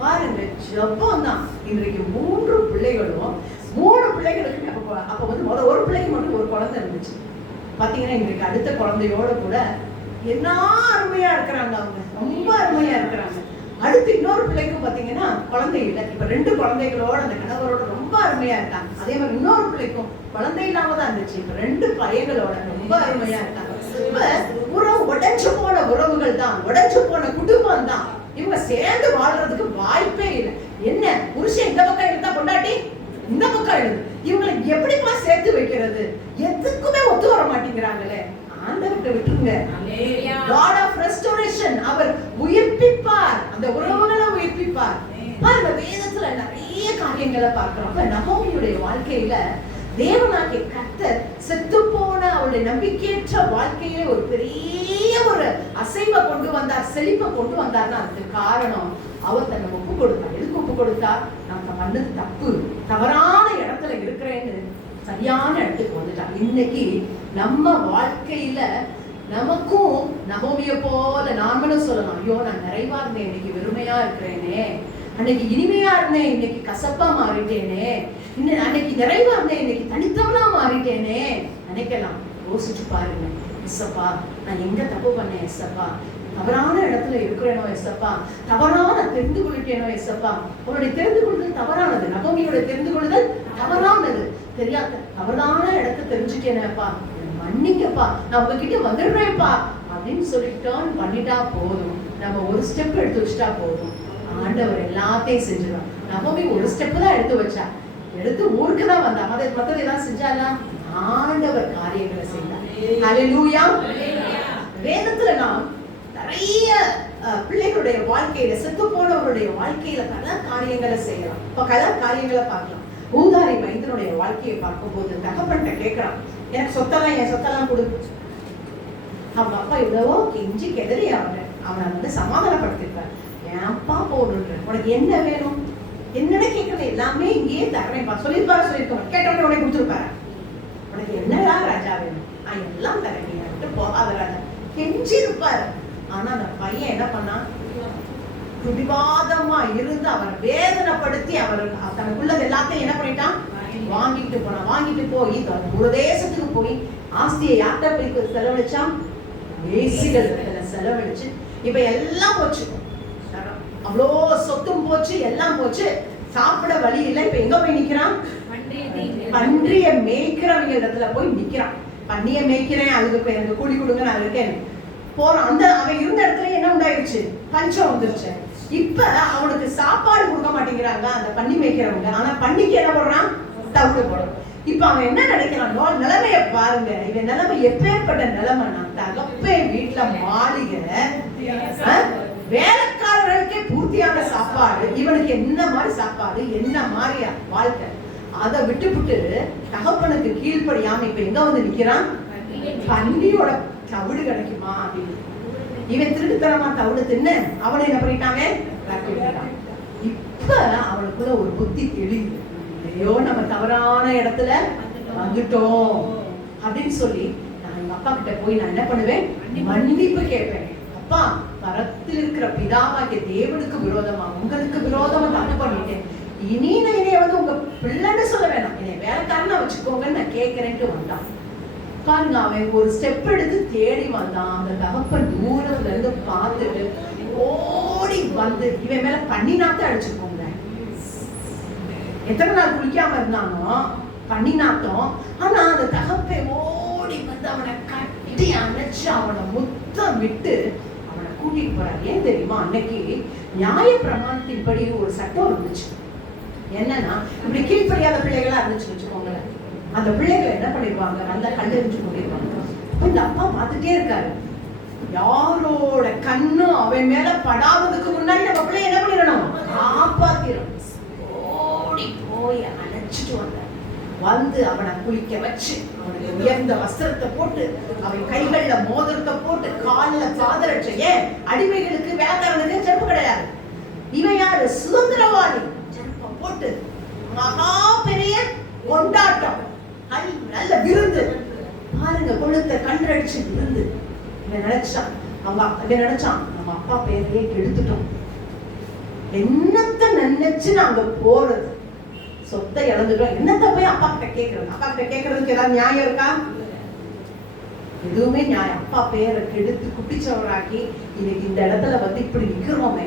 பாருங்க. ஜபம் தான் இன்றைக்கு 3 பிள்ளைகளும் 3 பிள்ளைகளுக்கு அப்ப வந்து முதல்ல ஒரு பிள்ளைக்கு மட்டும் ஒரு குழந்தை இருந்துச்சு. பாத்தீங்கன்னா இன்றைக்கு அடுத்த குழந்தையோட கூட என்ன அருமையா இருக்கிறாங்க, அவங்க ரொம்ப அருமையா இருக்கிறாங்க. அடுத்து இன்னொரு பிள்ளைக்கும் பாத்தீங்கன்னா குழந்தை இல்லை, இப்ப 2 குழந்தைகளோட அந்த கணவரோட ரொம்ப அருமையா இருக்காங்க. அதே மாதிரி இன்னொரு பிள்ளைக்கும் குழந்தை இல்லாம தான் இருந்துச்சு, இப்ப 2 பையங்களோட ரொம்ப அருமையா இருக்காங்க. உறவு உடைஞ்சு போன உறவுகள் தான், உடைஞ்சு போன குடும்பம் தான், இவங்க சேர்ந்து வாழ்றதுக்கு வாய்ப்பே இல்லை. என்ன புருஷன் இந்த பக்கம் இருந்தா பொண்டாட்டி இந்த பக்கம் எழுது, இவங்களை எப்படிமா சேர்த்து வைக்கிறது, எதுக்குமே ஒத்து வர மாட்டேங்கிறாங்களே. ஆண்டவர்கிட்ட விட்டுருங்க. God of restoration, அவர் உயிர்ப்பிப்பார், அந்த உறவுகளை உயிர்ப்பிப்பார். பாருங்க வேதத்துல நிறைய காரியங்களை பார்க்கிறோம். நகோமியுடைய வாழ்க்கையில தேவனாகிய கர்த்தர் செத்து போன அவளுடைய நம்பிக்கையற்ற வாழ்க்கையில ஒரு பெரிய ஒரு அசைவை கொண்டு வந்தார், செழிப்பை கொண்டு வந்தார்னா அதுக்கு காரணம் அவர் தன்னை ஒப்பு கொடுத்தார். எதுக்கு ஒப்பு கொடுத்தா, நம்ம பண்ணது தப்பு, தவறான இடத்துல இருக்கிறேன்னு சரியான இடத்துக்கு வந்துட்டார். இன்னைக்கு நம்ம வாழ்க்கையில நமக்கும் நகோமிய போல நாமளும் சொல்லலாம், ஐயோ நான் நிறைவா இருந்தேன் இன்னைக்கு வெறுமையா இருக்கிறேனே, அன்னைக்கு இனிமையா இருந்தேன் இன்னைக்கு கசப்பா மாறிட்டேனே, அன்னைக்கு நிறைவா இருந்தேன் இன்னைக்கு தனித்தவனா மாறிட்டேனே நினைக்கலாம். யோசிச்சு பாருங்க, எஸ்ஸப்பா நான் எங்க தப்பு பண்ணேன், எஸ்ஸப்பா தவறான இடத்துல இருக்கிறேனோ, எஸ்ஸப்பா தவறான தெரிந்து கொள்ளிட்டேனோ, எஸ்ஸப்பா அவருடைய தெரிந்து கொள்ளுதல் தவறானது, நகோமியோட தெரிந்து கொள்ளுதல் தவறானது, தெரியாத தவறான இடத்தை தெரிஞ்சுட்டேனேப்பா, மன்னிங்கப்பா, நான் உங்ககிட்ட வந்துடுறேன்ப்பா அப்படின்னு சொல்லிட்டோம் பண்ணிட்டா போதும். நம்ம ஒரு ஸ்டெப் எடுத்து வச்சுட்டா போதும், ஆண்டவர் எல்லாத்தையும் செஞ்சிடும். நகோமி ஒரு ஸ்டெப் தான் எடுத்து வச்சா, எடுத்து ஊருக்கு தான் வந்தா, மத்தது எல்லாம் செஞ்சாலா, ஆண்டவர் காரியங்களை செய்தார். ஹல்லேலூயா. வேதத்துல நாம் நிறைய பிள்ளைகளுடைய வாழ்க்கையில செத்து போனவருடைய வாழ்க்கையில பல காரியங்களை செய்யலாம். இப்ப பல காரியங்களை பார்க்கலாம். ஊதாரி மைந்தனுடைய வாழ்க்கையை பார்க்கும்போது தகப்பன்கிட்ட கேட்கிறான், எனக்கு சொத்தெல்லாம் என் சொத்தெல்லாம் கொடு. அவங்க அப்பா இவ்வளவோ கெஞ்சி கெதறி அவனை வந்து சமாதானப்படுத்திருப்பார். ஏன்ப்பா போடுன்ற, உனக்கு என்ன வேணும், என்னென்ன கேட்கறது எல்லாமே இங்கேயே தரேன்ப்பா சொல்லியிருப்பாரு, கேட்டவனே உடனே கொடுத்துருப்பாரு. உனக்கு என்னதான் ராஜா வேணும், நான் எல்லாம் தரேன், நீ விட்டு போகாத ராஜா கெஞ்சி இருப்பாரு. ஆனா அந்த பையன் என்ன பண்ணா, பிடிவாதமா இருந்து அவரை வேதனைப்படுத்தி அவருக்கு தனக்குள்ளது எல்லாத்தையும் என்ன பண்ணிட்டான், வாங்கிட்டு போனான். வாங்கிட்டு போய் ஒரு தேசத்துக்கு போய் ஆஸ்தியை யார்கிட்ட போய் செலவழிச்சான், வேசிகள் செலவழிச்சு இப்ப எல்லாம் போச்சு, அவ்வளோ சொத்தும் போச்சு, எல்லாம் போச்சு, சாப்பிட வழி இல்லை. இப்ப எங்க போய் நிக்கிறான், பன்றிய மேய்க்கிறவங்க இடத்துல போய் நிக்கிறான். பன்னிய மேய்க்கிறேன், அதுக்கு எனக்கு கூலி கொடுங்க, நான் இருக்கேன் போறான். அந்த அவன் இருந்த இடத்துல என்ன உண்டாயிருச்சு, பஞ்சம் வந்துருச்சு. இப்ப அவனுக்கு சாப்பாடு கொடுக்க மாட்டேங்கிறாங்க அந்த பன்னி மேய்க்கிறவங்க, ஆனா பன்னிக்கு என்ன போடுறான், தவிடு போடுறான். இப்ப அவன் என்ன நினைக்கிறான், நிலைமைய பாருங்க, இவன் நிலைமை எப்பேற்பட்ட நிலைமைனா, தகப்பே வீட்டுல மாளிகை, வேலைக்காரர்களுக்கே பூர்த்தியான சாப்பாடு, இவனுக்கு என்ன மாதிரி சாப்பாடு, என்ன மாதிரி வாழ்க்கை, அதை விட்டுவிட்டு தகப்பனுக்கு கீழ்ப்படியாம இப்ப எங்க வந்து நிக்கிறான், பன்னியோட தவிடு கிடைக்குமா அப்படின்னு. இவன் திருட்டுத்தனமா தவிடு தின்னு அவனை என்ன பண்ணிட்டாங்க, இப்ப அவனுக்குள்ள ஒரு புத்தி தெளிவு, ஐயோ நம்ம தவறான இடத்துல வந்துட்டோம் அப்படின்னு சொல்லி, நான் எங்க அப்பா கிட்ட போய் நான் என்ன பண்ணுவேன், மன்னிப்பு கேட்பேன். அப்பா, பரத்தில் இருக்கிற பிதாவாகிய தேவனுக்கு விரோதமா உங்களுக்கு விரோதமா தப்பு பண்ணிட்டேன், இனி நான் என்னைய வந்து உங்க பிள்ளைன்னு சொல்ல வேணாம், என்னை வேலைக்காரனா வச்சுக்கோங்கன்னு நான் கேட்கிறேன்ட்டு வந்தான். பாருங்க, அவன் ஒரு ஸ்டெப் எடுத்து தேடி வந்தான். அந்த தகப்பன் தூரத்துல இருந்து பார்த்துட்டு ஓடி வந்து இவன் மேல பன்னிநாத்தம் அடிச்சுக்கோங்க. எத்தனை நாள் குளிக்காம இருந்தானோ பன்னிநாத்தம். ஆனா அந்த தகப்பை ஓடி வந்து அவனை கட்டி அணைச்சு அவனை முத்தம் விட்டு அவனை கூட்டிட்டு போறாரு. ஏன் தெரியுமா, அன்னைக்கு நியாய பிரமாணத்தின்படி ஒரு சட்டம் இருந்துச்சு. என்னன்னா, இப்படி கீழ்ப்படியாத பிள்ளைகளா இருந்துச்சு வச்சுக்கோங்களேன், அந்த பிள்ளைகளை என்ன பண்ணிடுவாங்க, நல்லா கண்டறிஞ்சு கொண்டிருவாங்க. இந்த அப்பா பார்த்துட்டே இருக்காரு, யாரோட கண்ணும் அவன் மேல படாததுக்கு முன்னாடி நம்ம பிள்ளை என்ன பண்ணிடணும், காப்பாத்திடணும். ஓடி போய் அணைச்சிட்டு வந்து அவனை குளிக்க வச்சு அவனுக்கு உயர்ந்த வஸ்திரத்தை போட்டு அவன் கைகள்ல மோதிரத்தை போட்டு கால்ல பாதரட்சை. அடிமைகளுக்கு வேலைக்காரனுக்கு செருப்பு கிடையாது. இவன் யாரு, சுதந்திரவாதி. செருப்பை போட்டு மகா பெரிய கொண்டாட்டம், நல்ல விருந்து. பாருங்க, கொழுத்த கண்டடிச்சு விருந்து. இவன் நினைச்சான் நம்ம அப்பா பேரையே கெடுத்துட்டோம், என்னத்தை நினைச்சு நாங்க போறது, சொத்தை இழந்துட்டோம், என்னத்தை போய் அப்பா கிட்ட கேட்கறது. அப்பா கிட்ட கேட்கறதுக்கு ஏதாவது நியாயம் இருக்கா? எதுவுமே நியாயம். அப்பா பேரை கெடுத்து குட்டிச்சவராக்கி இன்னைக்கு இந்த இடத்துல வந்து இப்படி நிக்கிறோமே.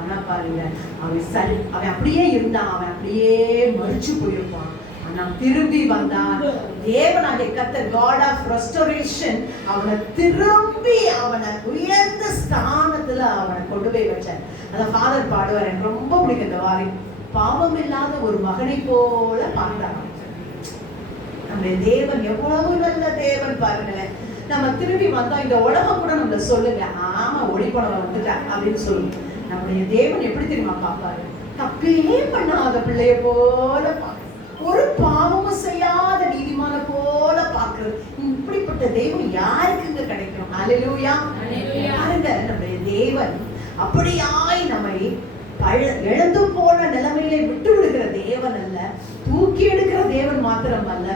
ஆனா பாருங்க, அவன் அப்படியே இருந்தான், அவன் அப்படியே மறிச்சு போயிருப்பான். ஆனா திரும்பி வந்தான். தேவனாகிய கர்த்தர், God of restoration, அவனை திரும்பி அவனை உயர்ந்த ஸ்தானத்துல அவனை கொண்டு போய் வச்சார். அத ஃபாதர் பாடுவார், எனக்கு ரொம்ப பிடிக்கும் இந்த வாரி. பாவம் இல்லாத ஒரு மகனை போல பார்த்தாங்க. நம்முடைய தேவன் எவ்வளவு நல்ல தேவன் பாருங்களேன். நம்ம திரும்பி வந்தோம், இந்த உலகம் கூட நம்மள சொல்லுங்க, ஆமா ஒளி போனவன் வந்துட்டா அப்படின்னு சொல்லுங்க. நம்முடைய தேவன் எப்படி தெரியுமா பார்ப்பாரு, தப்பே பண்ணாத பிள்ளைய போல பார்க்க, ஒரு பாவமும் செய்யாத நீதிமான போல பார்க்கிறது. இப்படிப்பட்ட தெய்வம் யாருக்குங்க கிடைக்கும்? அல்லேலூயா. பாருங்க, நம்முடைய தேவன் அப்படியாய் நம்மை இழந்து போன நிலைமையில விட்டு விடுகிற தேவன் அல்ல, தூக்கி எடுக்கிற தேவன் மாத்திரம் அல்ல,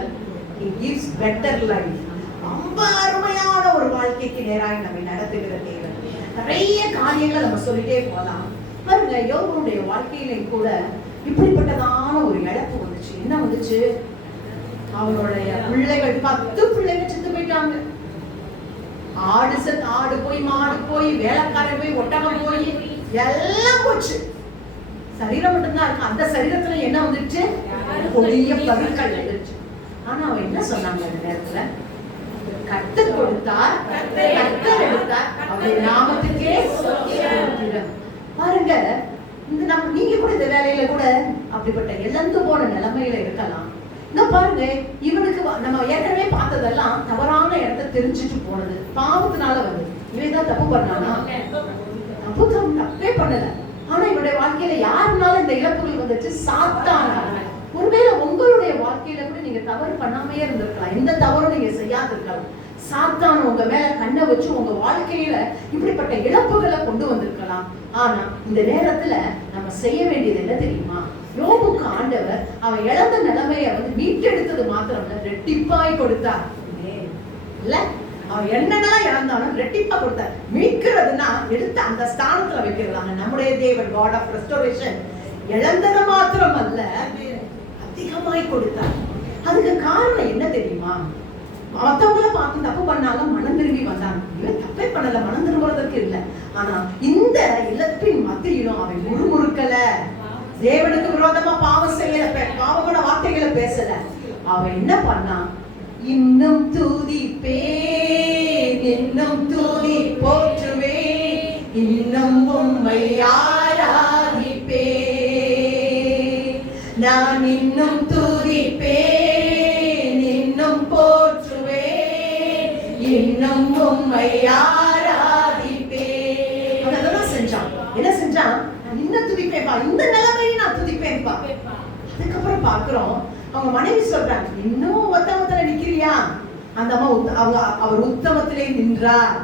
he gives better life. ரொம்ப அருமையான ஒரு வாழ்க்கைக்கு நேராய் நம்மை நடத்துகிற தேவன். நிறைய காரியங்களை நம்ம சொல்லிட்டே போகலாம். பாருங்க, யோபுடைய வாழ்க்கையிலையும் கூட இப்படிப்பட்டதான ஒரு இழப்பு வந்துச்சு. என்ன வந்துச்சு, அவருடைய பிள்ளைகள் 10 பிள்ளைங்க செத்து போயிட்டாங்க. ஆடு போய், மாடு போய், வேலைக்காரன் போய், ஒட்டகம் போய், எல்லாம் போச்சு. சரீரம் மட்டும்தான் இருக்கு. அந்த சரீரத்துல என்ன வந்துச்சு, கொடிய பருக்கள் வந்துச்சு. ஆனா அவன் என்ன சொன்னாங்க அந்த நேரத்துல, கர்த்தர் கொடுத்தார், கர்த்தர் எடுத்தார், அவருடைய நாமத்துக்கே ஸ்தோத்திரம். பாருங்க, இந்த நீங்க கூட இந்த வேலையில கூட அப்படிப்பட்ட இழந்து போன நிலைமையில இருக்கலாம். இந்த பாருங்க, இவனுக்கு நம்ம ஏற்கனவே பார்த்ததெல்லாம் தவறான இடத்தை தெரிஞ்சுட்டு போனது, பாவத்தினால வந்து இவன் தான் தப்பு பண்ணானா, தப்பே பண்ணல. ஆனா இவனுடைய வாழ்க்கையில யாருனால இந்த இழப்புகள் வந்துச்சு, சாத்தானால. ஒருவேளை உங்களுடைய வாழ்க்கையில கூட நீங்க தவறு பண்ணாமே இருந்திருக்கலாம், எந்த தவறும் நீங்க செய்யாது இருக்கலாம். சாத்தான் உங்க மேல கண்ணை வச்சு உங்க வாழ்க்கையில இப்படிப்பட்ட இழப்புகளை கொண்டு வந்திருக்கலாம். ஆனா இந்த நேரத்துல நம்ம செய்ய வேண்டியது என்ன தெரியுமா, யோபுக்கு ஆண்டவர் அவன் இழந்த நிலைமைய வந்து மீட்டெடுத்தது மாத்திரம் இல்ல, ரெட்டிப்பாய் கொடுத்தார். இல்ல, அவன் என்னென்னலாம் இழந்தாலும் ரெட்டிப்பா கொடுத்தார். மீட்கிறதுனா எடுத்து அந்த ஸ்தானத்துல வைக்கிறதாங்க நம்முடைய தேவன், God of restoration. இழந்தது மாத்திரம் அல்ல, அதிகமாய் கொடுத்தார். அதுக்கு காரணம் என்ன தெரியுமா, மற்றவங்கள பார்த்து தப்பு பண்ணாலும் மனம் திரும்பி வந்தாங்க. இவன் தப்பே பண்ணல, மனம் திரும்புறதுக்கு இல்லை. ஆனா இந்த இழப்பின் மத்தியிலும் அவன் முறுமுறுக்கல, தேவனுக்கு விரோதமா பாவம் செய்யல, பாவமான வார்த்தைகளை பேசல. அவன் என்ன பண்ணான், இன்னும் துதிப்பேன், இன்னும் துதி போற்றுவேன், இன்னும் உம்மை ஆராதிப்பேன், நான் இன்னும் துதிப்பேன், இன்னும் போற்றுவேன், இன்னும் உம்மை ஆராதிப்பேன். அதெல்லாம் செஞ்சான். என்ன செஞ்சான், இன்னும் துதிப்பேன்பா, இந்த நிலைமையை நான் துதிப்பேன்பா. அதுக்கப்புறம் பாக்குறோம், அவங்க மனைவி சொல்றாங்க, இன்னும் உத்தமத்துல நிக்கிறியா? அந்த அம்மா அவர் உத்தமத்திலே நின்றார்.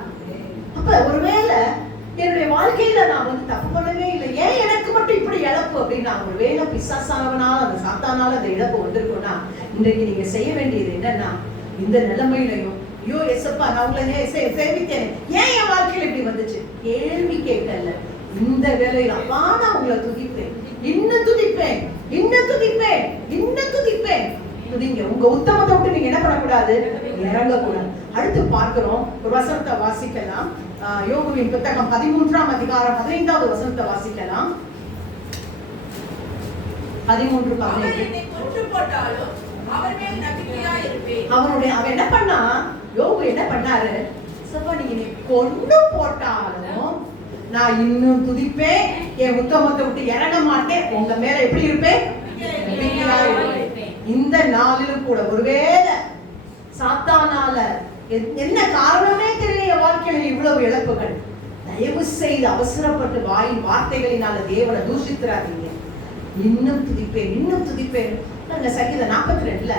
அப்ப ஒருவேளை என்னுடைய வாழ்க்கையில நான் வந்து தப்பு பண்ணவே இல்லை, ஏன் எனக்கு மட்டும் இப்படி இழப்பு அப்படின்னா, ஒருவேளை பிசாசானவனால அந்த சாத்தானால அந்த இழப்பு வந்திருக்கும்னா, இன்றைக்கு நீங்க செய்ய வேண்டியது என்னன்னா, இந்த நிலைமையிலையும் ஐயோ எசப்பா நான் உங்களை சேவித்தேன், ஏன் என் வாழ்க்கையில இப்படி வந்துச்சு? கேள்வி கேட்கல. இந்த வேலையில அப்பா நான் உங்களை துதிப்பேன், இன்னும் துதிப்பேன், இன்னும் துதிப்பேன், இன்னும் துதிப்பேன். துதிங்க. உங்க உத்தமத்தை விட்டு நீங்க என்ன பண்ணக்கூடாது? இறங்கக்கூடாது. அடுத்து பார்க்கிறோம், ஒரு வசனத்தை வாசிக்கலாம். யோபுவின் புத்தகம் 13ஆம் அதிகாரம் 15வது வசனத்தை வாசிக்கலாம். 13:15. அவன் என்ன பண்ணா? யோபு என்ன பண்ணாரு? சப்பா நீங்க கொண்டு போட்டாலும் நான் இன்னும் துதிப்பேன், என் உத்தமத்தை விட்டு இறங்க மாட்டேன், உங்க மேல எப்படி இருப்பேன்? இந்த நாளிலும் கூட ஒருவேளை சாத்தானால என்ன காரணமே தெரியல என் வாழ்க்கையில இவ்வளவு இழப்புகள், தயவு செய்து அவசரப்பட்டு வாயின் வார்த்தைகளினால தேவனை தூஷித்துறாதீங்க. இன்னும் துதிப்பேன், இன்னும் துதிப்பேன். சங்கீதம் 42ல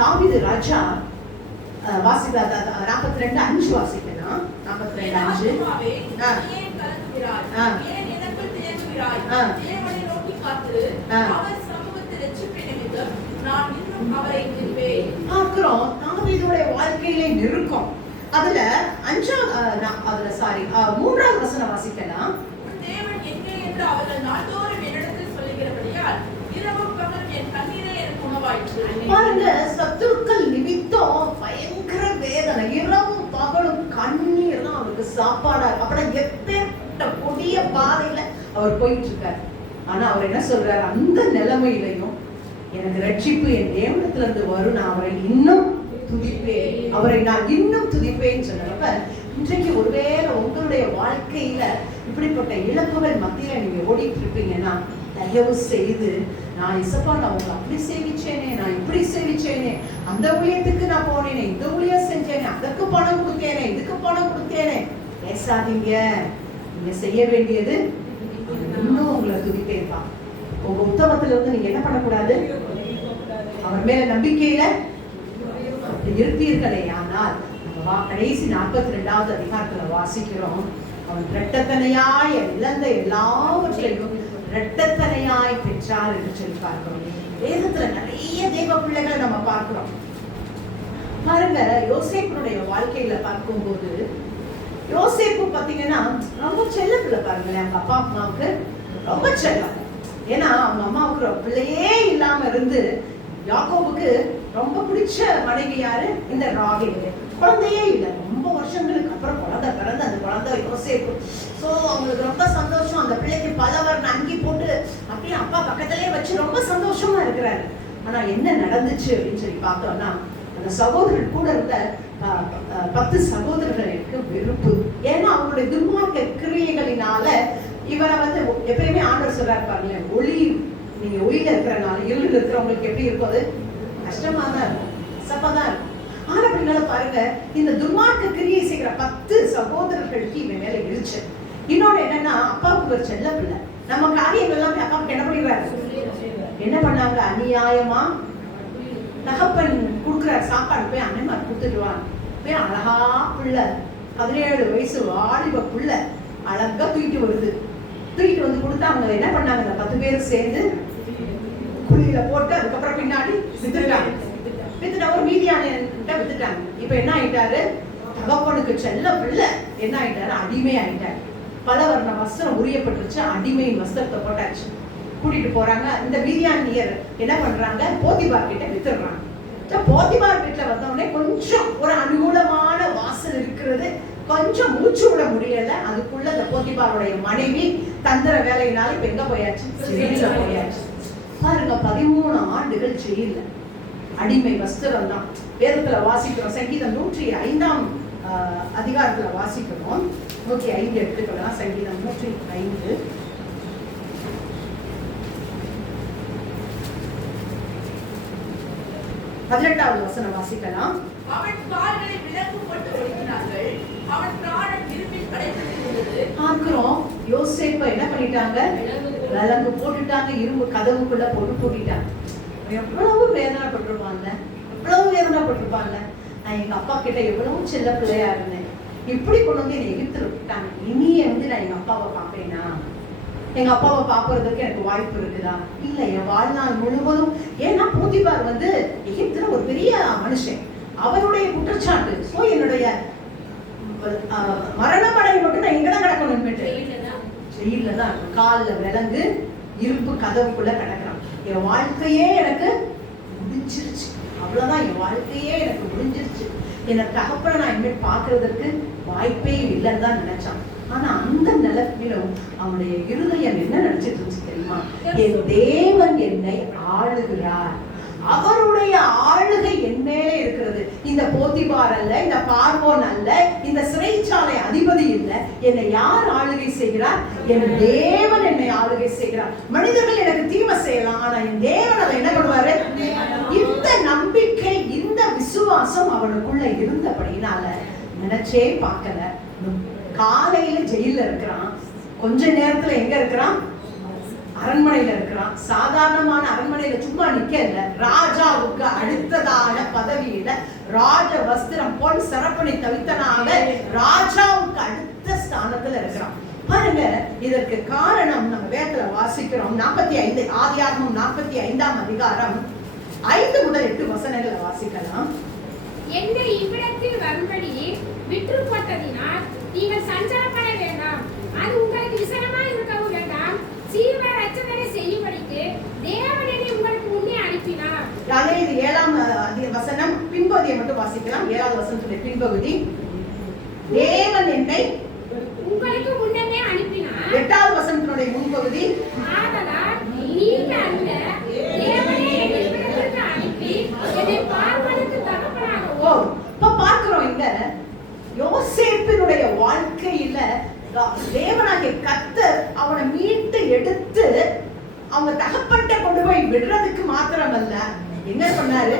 தாவீது ராஜா வாசிதா 42:5 வாசிக்கலாம். 42:5. பார்க்கிறோம் தாவீதுடைய வாழ்க்கையிலே நெருக்கம். அதுல 3வது வசனம் வாசிக்கலாம். தேவன் எங்கே என்று அவர்கள் நாள்தோறும் என்னிடத்தில் சொல்லுகிறபடியால் இரவும் பகலும் என் கண்ணீரே எனக்கு உணவாயிற்று. பாருங்க, சத்துருக்கள் நிமித்தம் பயங்கர வேதனை, இரவும் பகலும் கண்ணீர் தான் அவருக்கு சாப்பாடா. அப்புறம் எப்பேற்பட்ட கொடிய பாதையில அவர் போயிட்டு இருக்காரு. ஆனா அவர் என்ன சொல்றாரு? அந்த நிலைமையிலையும் எனக்கு ரட்சிப்பு என் தேவனத்துல இருந்து வரும், நான் அவரை இன்னும் துதிப்பேன், அவரை நான் இன்னும் துதிப்பேன்னு சொன்னப்ப, இன்றைக்கு ஒருவேளை உங்களுடைய வாழ்க்கையில இப்படிப்பட்ட இழப்புகள் மத்தியில நீங்க ஓடிட்டு இருப்பீங்கன்னா, தயவு செய்து நான் இசப்பா நான் உங்களை அப்படி சேவிச்சேனே, நான் இப்படி சேவிச்சேனே, அந்த ஊழியத்துக்கு நான் போனேனே, இந்த ஊழியம் செஞ்சேனே, அதற்கு பணம் கொடுத்தேனே, இதுக்கு பணம் கொடுத்தேனே, பேசாதீங்க. நீங்க செய்ய வேண்டியது இன்னும் உங்களை துதிப்பேன்பா. உங்க உத்தமத்துல இருந்து நீங்க என்ன பண்ணக்கூடாது? அவர் மேல நம்பிக்கையில இருப்பீர்களே. ஆனால் கடைசி 42வது அதிகாரத்துல வாசிக்கிறோம், அவன் இரட்டத்தனையாய் இழந்த எல்லாவற்றையும் இரட்டத்தனையாய் பெற்றார் என்று சொல்லி பார்க்கிறோம். வேதத்துல நிறைய தேவ பிள்ளைகளை நம்ம பார்க்கிறோம். பாருங்க, யோசேப்புடைய வாழ்க்கையில பார்க்கும்போது, யோசேப்பு பாத்தீங்கன்னா ரொம்ப செல்ல பிள்ளை. பாருங்களேன், அவங்க அப்பா அம்மாவுக்கு ரொம்ப செல்லம். ஏன்னா அவங்க அம்மாவுக்கு பிள்ளையே இல்லாம இருந்து யாக்கோபுக்கு ரொம்ப பிடிச்ச மனைவி யாரு? இந்த ராகேல். குழந்தையே இல்லை, ரொம்ப வருஷங்களுக்கு அப்புறம் குழந்தை பிறந்து அந்த குழந்தை யோசேப்பு. ஸோ அவங்களுக்கு ரொம்ப சந்தோஷம். அந்த பிள்ளைக்கு பலவர்ண அங்கி போட்டு அப்படியே அப்பா பக்கத்திலே வச்சு ரொம்ப சந்தோஷமா இருக்கிறாரு. ஆனா என்ன நடந்துச்சு அப்படின்னு சொல்லி பார்த்தோம்னா, அந்த சகோதரர் கூட இருந்த 10 சகோதரர்களுக்கு வெறுப்பு. ஏன்னா அவங்களுடைய துன்மார்க்க கிரியைகளினால இவரை எப்பயுமே ஆண்டவர் சொல்றாரு பாருங்க, நீங்க ஒளியில இருக்கிறனால இருள் இருக்கிறவங்களுக்கு எப்படி இருக்கும்? அது கஷ்டமா தான் இருக்கும், சப்பதான் இருக்கும். ஆனா அப்படின்னால பாருங்க, இந்த துன்மார்க்க கிரியை செய்கிற 10 சகோதரர்களுக்கு இவன் மேல இருந்துச்சு. இன்னொன்னு என்னன்னா, அப்பாவுக்கு ஒரு செல்ல பிள்ளை. நம்ம காரியங்கள் எல்லாம் அப்பாவுக்கு என்ன பண்ணிடுறாரு? என்ன பண்ணாங்க? அநியாயமா தகப்பன் கொடுக்குற சாப்பாடு போய் அண்ணன்மார் கொடுத்துடுவாங்க. போய் அழகா பிள்ளை 17 வயசு வாலிப பிள்ளை அழகா தூக்கிட்டு வருது. தூக்கிட்டு வந்து கொடுத்தா அவங்க என்ன பண்ணாங்க? இந்த 10 பேர் சேர்ந்து குழியில போட்டு அதுக்கப்புறம் பின்னாடி வித்துட்டாங்க. ஒரு மீதியான வித்துட்டாங்க. இப்ப என்ன ஆயிட்டாரு? தகப்பனுக்கு செல்ல பிள்ளை என்ன ஆயிட்டாரு? அடிமை ஆயிட்டாரு. பலவர்ண வஸ்திரம் உரியப்பட்டுருச்சு, அடிமையின் வஸ்திரத்தை போட்டாச்சு. கூட்டிட்டு போறாங்க. இந்த மீதியானியர் என்ன பண்றாங்க? போத்திபார் கிட்ட வித்துடுறாங்க. போத்திபார் வீட்டுல வந்தவொடனே கொஞ்சம் ஒரு அனுகூலமான வாசல் இருக்கிறது, கொஞ்சம் மூச்சு விட முடியல. அதுக்குள்ள இந்த போத்திபாருடைய மனைவி தந்திர வேலையினால இப்ப எங்க போயாச்சு? ஜெயில போயாச்சு. பாருங்க, 13 ஆண்டுகள் ஜெயில, அடிமை வஸ்திரம் தான். வேதத்துல வாசிக்கிறோம், சங்கீதம் 105ஆம் அதிகாரத்துல வாசிக்கிறோம். 105 எடுத்துக்கலாம். சங்கீதம் 105 18வது வசனம் வாசிக்கலாம். அவன் கால்களை விலங்கு போட்டு ஒடுக்கினார்கள், அவன் பிராணன் இரும்பில் அடைபட்டிருந்தது. பார்க்கிறோம், யோசேப்பை என்ன பண்ணிட்டாங்க? விலங்கு போட்டுட்டாங்க, இரும்பு கதவுக்குள்ள போட்டு பூட்டிட்டாங்க. எவ்வளவு வேதனைப்பட்டிருப்பாங்க, எவ்வளவு வேதனைப்பட்டிருப்பாங்க. நான் எங்க அப்பா கிட்ட எவ்வளவு செல்ல பிள்ளையா இருந்தேன், இப்படி கொண்டு வந்து என்னை எதிர்த்து விட்டாங்க. இனிய நான் எங்க அப்பாவை பார்ப்பேனா? எங்க அப்பாவை பார்க்கறதுக்கு எனக்கு வாய்ப்பு இருக்குதா? இல்ல, என் வாழ்நாள் முழுவதும். ஏன்னா போத்திபார் எகிப்துல ஒரு பெரிய மனுஷன். அவருடைய குற்றச்சாட்டு. சோ என்னுடைய மரணமடை மட்டும் நான் எங்கதான் கிடக்கணும்? ஜெயில தான். காலில் விலங்கு, இரும்பு கதவுக்குள்ள கிடக்கிறான். என் வாழ்க்கையே எனக்கு முடிஞ்சிருச்சு, அவ்வளவுதான், என் வாழ்க்கையே எனக்கு முடிஞ்சிருச்சு, என்னை தகப்பன நான் இனிமேல் பார்க்கறதுக்கு வாய்ப்பே இல்லைன்னு தான் நினைச்சான். ஆனா அந்த நிலைமையிலும் அவனுடைய இருதயம் என்ன நினைச்சிட்டு இருந்துச்சு தெரியுமா? என் தேவன் என்னை ஆளுகிறார், அவருடைய ஆளுகை என் மேலே இருக்கிறது. இந்த போத்திபார் அல்ல, இந்த பார்வோன் அல்ல, இந்த சிறைச்சாலை அதிபதி இல்ல. என்னை யார் ஆளுகை செய்கிறார்? என் தேவன் என்னை ஆளுகை செய்கிறார். மனிதர்கள் எனக்கு தீமை செய்யலாம், ஆனா என் தேவன் அதை என்ன பண்ணுவாரு? இந்த நம்பிக்கை, இந்த விசுவாசம் அவனுக்குள்ள இருந்தபடினால நினைச்சே பார்க்கல. காலையில ஜெயில இருக்கிறான், கொஞ்ச நேரத்துல எங்க இருக்கிறான்? அரண்மனையில இருக்கிறான். சாதாரணமான அரண்மனையில சும்மா நிக்கல, ராஜாவுக்கு அடுத்ததான பதவியில ராஜ வஸ்திரம் பொன் சிறப்பணி தவித்தனாக ராஜாவுக்கு அடுத்த ஸ்தானத்துல இருக்கிறான். பாருங்க, இதற்கு காரணம் நம்ம வேதத்துல வாசிக்கிறோம். 45 ஆதியாகமம் 45ஆம் அதிகாரம் 5 முதல் 8 வசனங்களை வாசிக்கலாம். என்னை இவ்விடத்தில் வரும்படி விற்றுப்பட்டதினால் நீங்கள் சஞ்சலப்பட வேண்டாம், அது உங்களுக்கு விசனமாய் இருக்கவும் வேண்டாம். சீவ ரட்சகரை செய்யும்படிக்கு தேவன் என்னை உங்களுக்கு முன்னே அனுப்பினார். இது 7ஆம் வசனம் பின்பகுதியை மட்டும் வாசிக்கலாம். 7வது வசனத்துடைய பின்பகுதி, தேவன் என்னை உங்களுக்கு முன்னே அனுப்பினார். 8வது வசனத்தினுடைய முன்பகுதி, ஆதலால் நீங்கள் அல்ல, தேவனே என்னை இவ்விடத்திற்கு அனுப்பி என்னை பார்வனுக்கு தகப்பனாகவும். இப்ப பார்க்கிறோம் இங்க யோசேப்பினுடைய வாழ்க்கையில தேவனாகிய கர்த்தர் அவனை மீட்டு எடுத்து அவங்க தகப்பன்ட்ட கொண்டு போய் விடுறதுக்கு மாத்திரமல்ல, என்ன பண்ணாரு?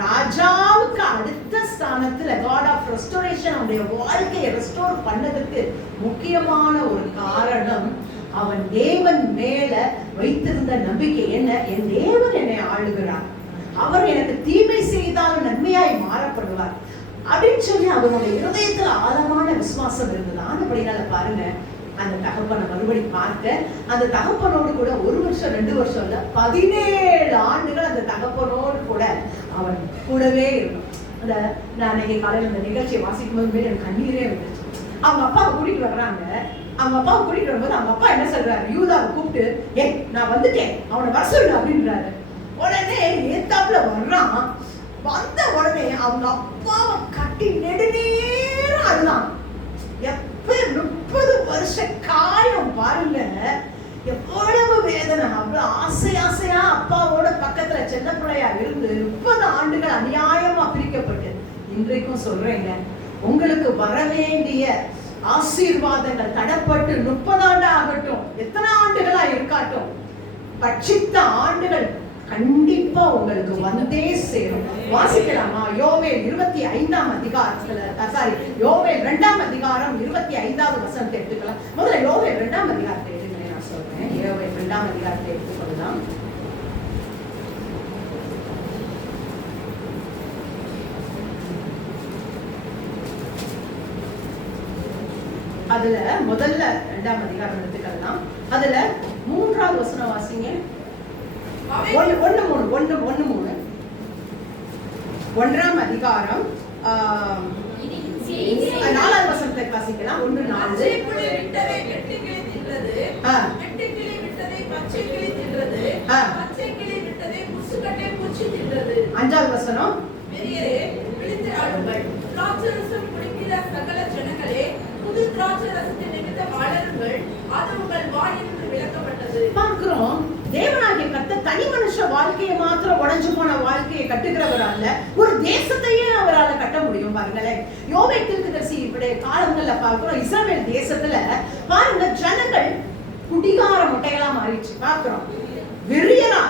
ராஜாவுக்கு அடுத்த ஸ்தானத்துல காட் ஆஃப் ரெஸ்டோரேஷன் அவனுடைய வாழ்க்கையை ரெஸ்டோர் பண்ணதுக்கு முக்கியமான ஒரு காரணம் அவன் தேவன் மேல வைத்திருந்த நம்பிக்கை. என்ன? என் தேவன் என்னை ஆளுகிறார், அவர் எனக்கு தீமை செய்தாலும் நன்மையாய் மாறப்படுவார் அப்படின்னு சொல்லி அவனுடைய இருதயத்துல ஆழமான விசுவாசம் இருந்தது. ஆனபடினால பாருங்க, அந்த தகப்பனை மறுபடி பார்க்க, அந்த தகப்பனோடு கூட 1 வருஷம் 2 வருஷம் இல்ல 17 ஆண்டுகள் அந்த தகப்பனோடு கூட அவன் கூடவே இருக்கும். அந்த நான் அன்னைக்கு காலையில் அந்த நிகழ்ச்சியை வாசிக்கும் போது எனக்கு கண்ணீரே வந்துச்சு. அவங்க அப்பாவை கூட்டிட்டு வர்றாங்க. அவங்க அப்பாவை கூட்டிட்டு வரும்போது அவங்க அப்பா என்ன சொல்றாரு? யூதாவை கூப்பிட்டு, ஏய் நான் வந்துட்டேன், அவனை வர சொல்லு அப்படின்றாரு. உடனே ஏத்தாப்புல வர்றான். வந்த உடனே அவங்க அப்பாவை கட்டி நெடுநேரம் அழுதான். எப்ப 30 வருஷ காயம் பாருங்க, எவ்வளவு வேதனை. அவ்வளவு ஆசையா அப்பாவோட பக்கத்துல சின்ன பிள்ளையா இருந்து 30 ஆண்டுகள் அநியாயமா பிரிக்கப்பட்டு, இன்றைக்கும் சொல்றேங்க, உங்களுக்கு வர வேண்டிய ஆசீர்வாதங்கள் தடப்பட்டு 30 ஆண்டு ஆகட்டும், எத்தனை ஆண்டுகளா இருக்கட்டும், பட்சித்த ஆண்டுகள் கண்டிப்பா உங்களுக்கு வந்தே சேரும். வாசிக்கலாமா? யோவேல் 25ஆம் அதிகாரத்துல, யோவேல் 2ஆம் அதிகாரம் 25வது வசனத்தை எடுத்துக்கலாம். முதல்ல யோவேல் 2ஆம் அதிகாரத்தை எடுத்துக்கிறேன். நான் சொல்றேன், யோவேல் 2ஆம் அதிகாரத்தை எடுத்துக்கொள்ளலாம். அதுல முதல்ல 2ஆம் அதிகாரம் எடுத்துக்கலாம். அதுல 3வது வசனம் வாசிங்க. 1:3 அதிகாரம் 4வது வசனத்தை வாசிக்கலாம். 1:4 விட்டதை வெட்டுக்கிளி தின்றது, வெட்டுக்கிளி விட்டதை பச்சைக்கிளி தின்றது, பச்சைக்கிளி விட்டதை முசுக்கட்டை பூச்சி தின்றது. 5வது வசனம், பெரியரே விழித்து ஆளுங்கள், திராட்சரசம் குடிக்கிற சகல ஜனங்களே, புது திராட்சரசத்தின் நிமித்தம் அலறுங்கள், அது உங்கள் வாயிலிருந்து விலக்கப்பட்டது. பார்க்கிறோம், தேவனாகிய கர்த்தர் தனி மனுஷ வாழ்க்கையை மாத்திரம் உடைஞ்சு போன வாழ்க்கையை கட்டுகிறவர் அல்ல, ஒரு தேசத்தையே அவரால் கட்ட முடியும். பாருங்களேன், யோவேல் தீர்க்கதரிசி இப்படி காலங்கள்ல பார்க்கிறோம், இஸ்ரவேல் தேசத்துல பாருங்க, ஜனங்கள் குடிகார முட்டைகளா மாறிடுச்சு. பார்க்கிறோம், வெறியரா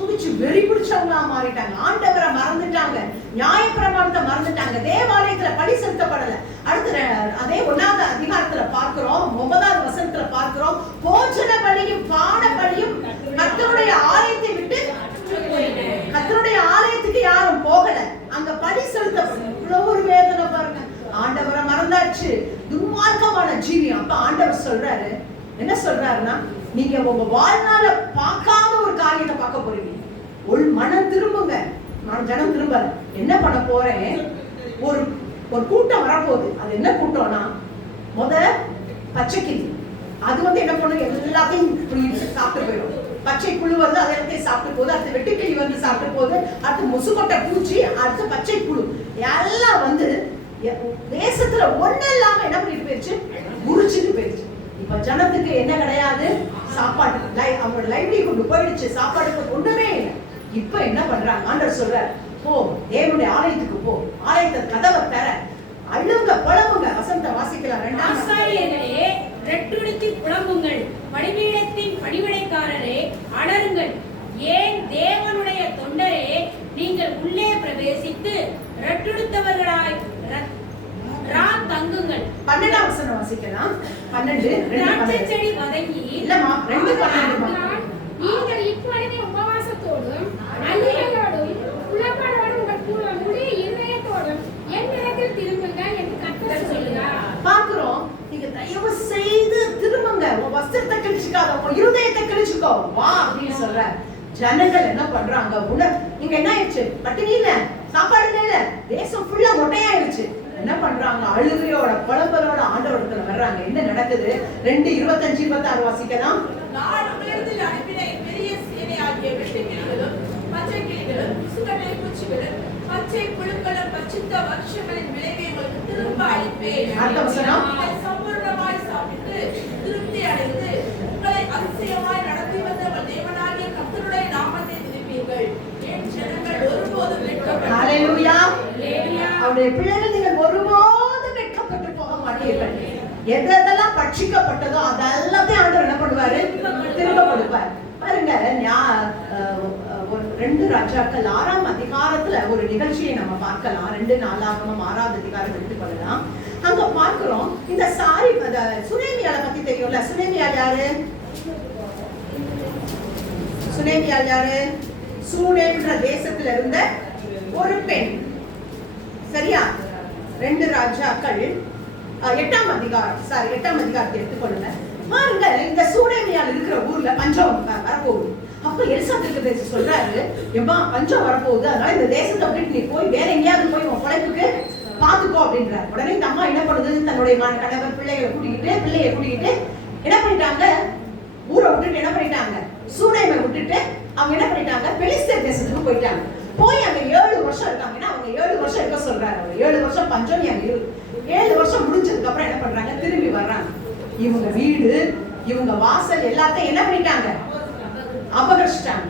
குடிச்சு வெறி பிடிச்சவங்களா மாறிட்டாங்க. ஆண்டவரை மறந்துட்டாங்க, நியாயப்பிரமாணத்தை மறந்துட்டாங்க, தேவாலயத்துல பலி செலுத்தப்படல. அடுத்த அதே 1வது அதிகாரத்துல பார்க்கிறோம், 9வது வசனத்துல பார்க்கிறோம், போஜன பலியும் பான பலியும் கர்த்தருடைய ஆலயத்தை விட்டு, கர்த்தருடைய ஆலயத்துக்கு யாரும் போகல, அங்க பலி செலுத்தப்படல. இவ்வளவு ஒரு வேதனை பாருங்க. ஆண்டவரை மறந்தாச்சு, துன்மார்க்கமான ஜீவி. அப்ப ஆண்டவர் சொல்றாரு, என்ன சொல்றாருன்னா, நீங்க உங்க வாழ்நாள பார்க்காத ஒரு காரியத்தை பார்க்க போறீங்க. மனம் திரும்புங்க. நான் ஜனம் திரும்பல, என்ன பண்ண போறேன், ஒரு ஒரு கூட்டம் வரப்போகுது. அது என்ன கூட்டம்னா, பச்சைக்கிளி. அது என்ன பண்ணும், எல்லாத்தையும் சாப்பிட்டு போயிடும். பச்சை புழு அது எல்லாத்தையும் சாப்பிட்டு போகுது. அடுத்து வெட்டுக்கிளி சாப்பிட்டு போகுது. அடுத்து முசுக்கொட்டை பூச்சி, அடுத்து பச்சை புழு எல்லாம் தேசத்துல ஒண்ணு இல்லாம என்ன பண்ணிட்டு போயிடுச்சு, முறிச்சுட்டு போயிடுச்சு. இப்ப ஜனத்துக்கு என்ன கிடையாது, சாப்பாடு. அவங்களோட லைப்ரரி கொண்டு போயிடுச்சு, சாப்பாடுக்கு ஒண்ணுமே இல்லை. இப்ப என்ன பண்றாங்க, ஆண்டவர் சொல்றார், போ தேவனுடைய ஆலயத்துக்கு போ, ஆலயத்தை கதவை தர, அழுங்க புலம்புங்க. வசனத்தை வாசிக்கலாம். ஆசாரியர்களே ரெட்டுடுத்தி புலம்புங்கள், பலிபீடத்தின் பணிவிடைக்காரரே அலறுங்கள். ஏன் தேவனுடைய தொண்டரே, நீங்கள் உள்ளே பிரவேசித்து ரெட்டுடுத்தவர்களாய் தங்குங்கள். 12ஆம் வசனம் வாசிக்கலாம். 12 திராட்சை செடி வதங்கி இல்லமா 2:12. நீங்கள் இப்பொழுதே உபவாசத்தோடும் அல்லிகளோடும் புலம்பலோடும் உங்கள் முழு இருதயத்தோடும் என்னிடத்தில் திரும்புங்கள் என்று கர்த்தர் சொல்லுகிறார். பார்க்கிறோம், நீங்க தயவு செய்து திரும்புங்க, உன் வஸ்திரத்தை கிழிச்சுக்காத, உன் இருதயத்தை கிழிச்சுக்கோ வா அப்படின்னு சொல்ற. ஜனங்கள் என்ன பண்றாங்க, நீங்க என்ன ஆயிடுச்சு, பட்டினி இல்ல, சாப்பாடு இல்ல, தேசம் ஃபுல்லா மொட்டையாயிருச்சு. என்ன பண்றாங்க, அழுகையோட புலம்பலோட ஆண்டவரத்துல வர்றாங்க. என்ன நடக்குது, 2:25-26 வாசிக்கலாம். நான் உங்களிடத்தில் அனுப்பின பெரிய சேனையாகிய வெட்டுக்கிளிகளும் பச்சை கிளிகளும் முசுக்கட்டை பூச்சிகளும் பச்சை புழுக்களும் பச்சித்த வருஷங்களின் விளைவை உங்களுக்கு திரும்ப அளிப்பேன். சம்பூர்ணமாய் சாப்பிட்டு திருப்தி அடைந்து உங்களை அதிசயமாய் நடத்தி வந்த உங்கள் தேவனாகிய கர்த்தருடைய நாமத்தை துதிப்பீர்கள். என் ஜனங்கள் ஒருபோதும் வெட்கப்பட்டு அவருடைய பிள்ளைகள் நீங்கள் ஒருபோதும் வெட்கப்பட்டு போக மாட்டீர்கள். எதெல்லாம் பட்சிக்கப்பட்டதோ அதெல்லாத்தையும் ஆண்டவர் என்ன பண்ணுவாரு, திரும்ப கொடுப்பார். பாருங்க, 2 ராஜாக்கள் 6ஆம் அதிகாரத்துல ஒரு நிகழ்ச்சியை நம்ம பார்க்கலாம். 2 நாளாகமம் 6ஆவது அதிகாரம் எடுத்துக்கொள்ளலாம். அங்க பார்க்கிறோம், இந்த சுனேமியால பத்தி தெரியும்ல. சுனேமியால் யாரு, சுனேமியால் யாரு, சூனேம்ன்ற தேசத்துல இருந்த ஒரு பெண். சரியா, 2 ராஜாக்கள் 8ஆம் அதிகாரத்தை எடுத்துக்கொள்ளுங்க. பாருங்க, இந்த சூனேமியால் இருக்கிற ஊர்ல பஞ்சம் வரப்போகுது. அப்ப எலிசா தீர்க்கதரிசி சொல்றாரு, எம்மா பஞ்சம் வரப்போகுது, அதனால இந்த தேசத்தை விட்டு நீ போய் வேற எங்கேயாவது போய் உன் பிழைப்புக்கு பாத்துக்கோ அப்படின்றார். உடனே இந்த அம்மா என்ன பண்ணுது, தன்னுடைய கணவர் பிள்ளையை கூட்டிக்கிட்டு என்ன பண்ணிட்டாங்க, ஊரை விட்டுட்டு என்ன பண்ணிட்டாங்க, சூனேமை விட்டுட்டு அவங்க என்ன பண்ணிட்டாங்க, பெலிஸ்தர் தேசத்துக்கு போயிட்டாங்க. போய் அங்க 7 வருஷம் இருக்காங்கன்னா, அவங்க 7 வருஷம் இருக்க சொல்றாரு. அவர் 7 வருஷம் பஞ்சம், 7 வருஷம் முடிஞ்சதுக்கு அப்புறம் என்ன பண்றாங்க, திரும்பி வர்றாங்க. இவங்க வீடு, இவங்க வாசல் எல்லாத்தையும் என்ன பண்ணிட்டாங்க, அபகரிச்சிட்டாங்க.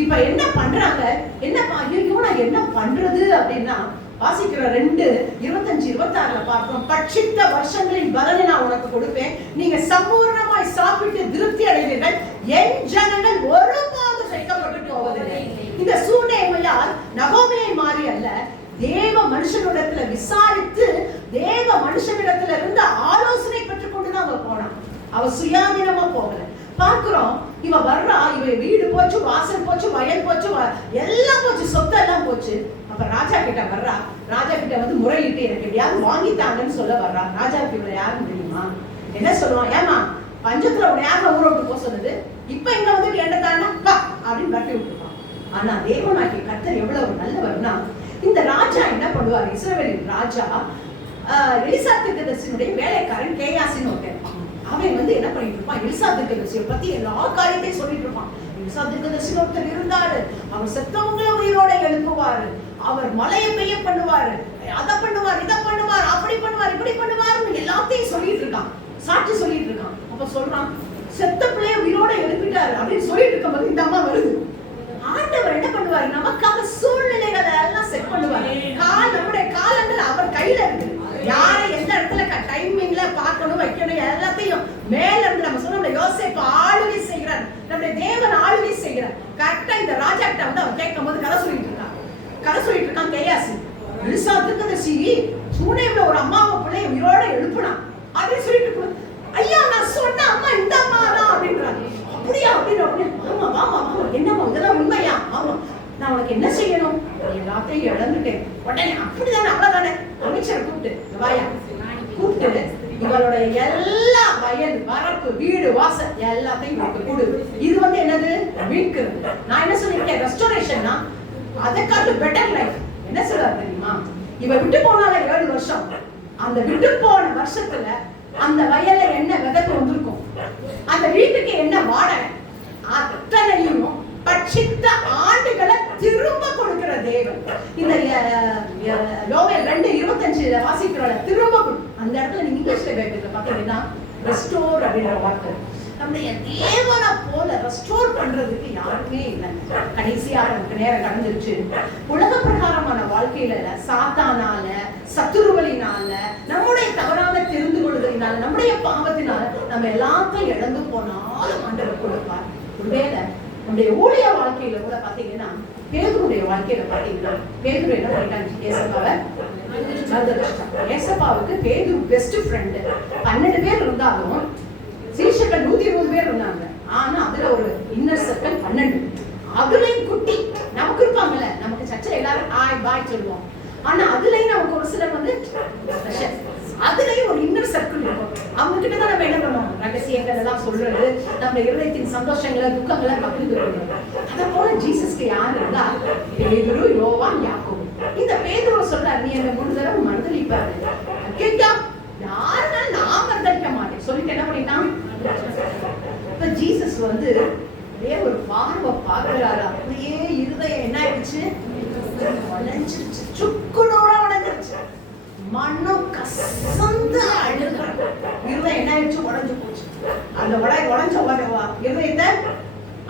இப்ப என்ன பண்றாங்க, என்ன பண்றது அப்படின்னா, வாசிக்கிற 2:25-26 பார்க்கிறோம். பட்சித்த வருஷங்களின் பலனை நான் உனக்கு கொடுப்பேன், நீங்க சம்பூர்ணமாய் சாப்பிட்டு திருப்தி அடைவீர்கள், என் ஜனங்கள் ஒருபோதும் வெட்கப்பட்டு போவதில்லை. இந்த சூனேமியால் நகோமியை மாறி அல்ல, தேவ மனுஷனிடத்துல விசாரித்து தேவ மனுஷனிடத்துல இருந்து ஆலோசனை பெற்றுக் கொண்டுதான் அவ போனான். அவ சுயாதீனமா போகல. பார்க்கிறோம், இவ வர்றா, இவ வீடு போச்சு, வாசல் போச்சு, வயல் போச்சு, எல்லாம் போச்சு, சொத்து எல்லாம் போச்சு. அப்ப ராஜா கிட்ட வர்றா. ராஜா கிட்ட முறையிட்டு எனக்கு எப்படியாவது வாங்கிட்டாங்கன்னு சொல்ல வர்றா. ராஜாவுக்கு இவளை யாருன்னு தெரியுமா, என்ன சொல்லுவான், ஏமா பஞ்சத்துல உன்னை யாரும் ஊரை விட்டு போக சொன்னது, இப்ப இங்க என்ன தானே அப்படின்னு வரட்டி விட்டுருப்பான். ஆனா தேவனாகிய கர்த்தர் எவ்வளவு நல்லவர்னா, இந்த ராஜா என்ன பண்ணுவார், இஸ்ரவேலின் ராஜா எலிசா தீர்க்கதரிசியினுடைய வேலைக்காரன் கேயாசின்னு ஒருத்தன். அவன் என்ன பண்ணிட்டு இருப்பான், எலிசா தீர்க்கதரிசியை பத்தி எல்லா காரியத்தையும் சொல்லிட்டு இருப்பான். எலிசா தீர்க்கதரிசின்னு ஒருத்தர் இருந்தாரு, அவர் செத்தவங்களை உயிரோட எழுப்புவாரு, அவர் மழையை பெய்ய பண்ணுவாரு, அதை பண்ணுவார், இதை பண்ணுவார், அப்படி பண்ணுவார், இப்படி பண்ணுவாருன்னு எல்லாத்தையும் சொல்லிட்டு இருக்கான், சாட்சி சொல்லிட்டு இருக்கான். அப்ப சொல்றான், செத்த பிள்ளைய உயிரோட எழுப்பிட்டாரு அப்படின்னு சொல்லிட்டு இருக்கும்போது இந்த அம்மா வருது. ஆண்டவர் என்ன பண்ணுவாரு, நமக்காக சூழ்நிலைகளை எல்லாம் செட் பண்ணுவாரு. நம்முடைய காலங்கள் அவர் கையில இருக்கு. யாரை எந்த இடத்துல டைமிங்ல பார்க்கணும், வைக்கணும், எல்லாத்தையும் மேல இருந்து நம்ம சொன்ன யோசேப்பு ஆளுகை செய்கிறார், நம்முடைய தேவன் ஆளுகை செய்கிறார். கரெக்டா இந்த ராஜா கிட்ட அவன் கேட்கும் போது கதை சொல்லிட்டு இருக்கான் கேயாசி. எலிசா தீர்க்கதரிசி சூனேம்ல ஒரு அம்மாவை பிள்ளைய உயிரோட எழுப்புனான் அப்படின்னு சொல்லிட்டு இருக்கு. ஐயா, நான் சொன்ன அம்மா இந்த அம்மா தான் அப்படின்றாங்க. அப்படியா அப்படின்னு, ஆமா வாமா வாமா, என்னம்மா இதெல்லாம் உண்மையா, ஆமா, நான் உனக்கு என்ன செய்யணும், எல்லாத்தையும் இழந்துட்டேன். உடனே அப்படிதானே, அவ்வளவுதானே, அமைச்சரை கூப்பிட்டு இவளுடைய எல்லா வயல் வரப்பு வீடு வாசல் எல்லாத்தையும் கொடு. இது என்னது, மீட்கிறது. நான் என்ன சொல்லிருக்கேன், ரெஸ்டோரேஷன்னா அதை காட்டு பெட்டர் லைஃப். என்ன சொல்றாரு தெரியுமா? இவ விட்டு போனால 7 வருஷம், அந்த விட்டு போன வருஷத்துல அந்த வயல்ல என்ன விதைப்பு வந்திருக்கும், அந்த வீட்டுக்கு என்ன வாடகை, அத்தனையும் பட்சித்த ஆண்டுகளை திரும்ப கொடுக்கிற தேவன். இந்த யோவேல் 2:25 வாசிக்கிறோம், திரும்ப அந்த இடத்துல நீங்க இங்கிலீஷ்ல பைபிள்ல பாத்தீங்கன்னா ரெஸ்டோர் அப்படின்ற வார்த்தை. நம்முடைய தேவனை போல ரெஸ்டோர் பண்றதுக்கு யாருமே இல்லைங்க. கடைசியாக நமக்கு நேரம் கடந்துருச்சு. உலக பிரகாரமான வாழ்க்கையில சாத்தானால, சத்துருவலினால, நம்முடைய தவறான தெரிந்து கொள்வதனால, நம்முடைய பாவத்தினால நம்ம எல்லாத்தையும் இழந்து போனாலும் ஆண்டவர் கொடுப்பார். ஒருவேளை நம்முடைய ஊழிய வாழ்க்கையில கூட பாத்தீங்கன்னா, பேதுருடைய வாழ்க்கையில பாத்தீங்கன்னா, பேதுரு என்ன பண்ணிட்டாங்க? ஏசப்பாவுக்கு பேதுரு பெஸ்ட் ஃப்ரெண்டு. 12 பேர் இருந்தாலும் சீஷர்கள் 120 பேர் இருந்தாங்க. ஆனா அதுல ஒரு இன்னர் சர்க்கிள் 12. அதுலயும் குட்டி நமக்கு இருப்பாங்கல்ல, நமக்கு சர்ச்சில் எல்லாரும் ஹாய் பாய் சொல்லுவோம். ஆனா அதுலயும் நமக்கு ஒரு சிலர் வந்து அதுலயும் ஒரு இன்னர் சர்க்கிள் இருக்கும். அவங்க கிட்ட தான் நம்ம என்ன பண்ணுவோம்? ரகசியங்கள் எல்லாம் சொல்றது, நம்ம இருதயத்தின் சந்தோஷங்களை, துக்கங்களை பகிர்ந்து கொள்வது. அத போல ஜீசஸ்க்கு யார் இருந்தா? பேதுரு, யோவான், யாக்கோபு. இந்த பேதுரு சொல்றாரு, நீ என்ன 3 தடவை மறுதலிப்பாரு. கேட்டா யாருனாலும் நான் மறுதலிக்க மாட்டேன் சொல்லிட்டு என்ன பண்ணிட்டான்? இப்ப ஜீசஸ் வந்து அப்படியே ஒரு பார்வை பார்க்கிறாரு. அப்படியே இருதயம் என்ன ஆயிடுச்சு? உடைஞ்சிருச்சு, சுக்குநூறா உடைஞ்சிருச்சு. மனம் கசந்து அழுகிறான். இருதயம் என்ன ஆயிடுச்சு? உடைஞ்சு போச்சு. அந்த உடைஞ்ச இருதயத்தை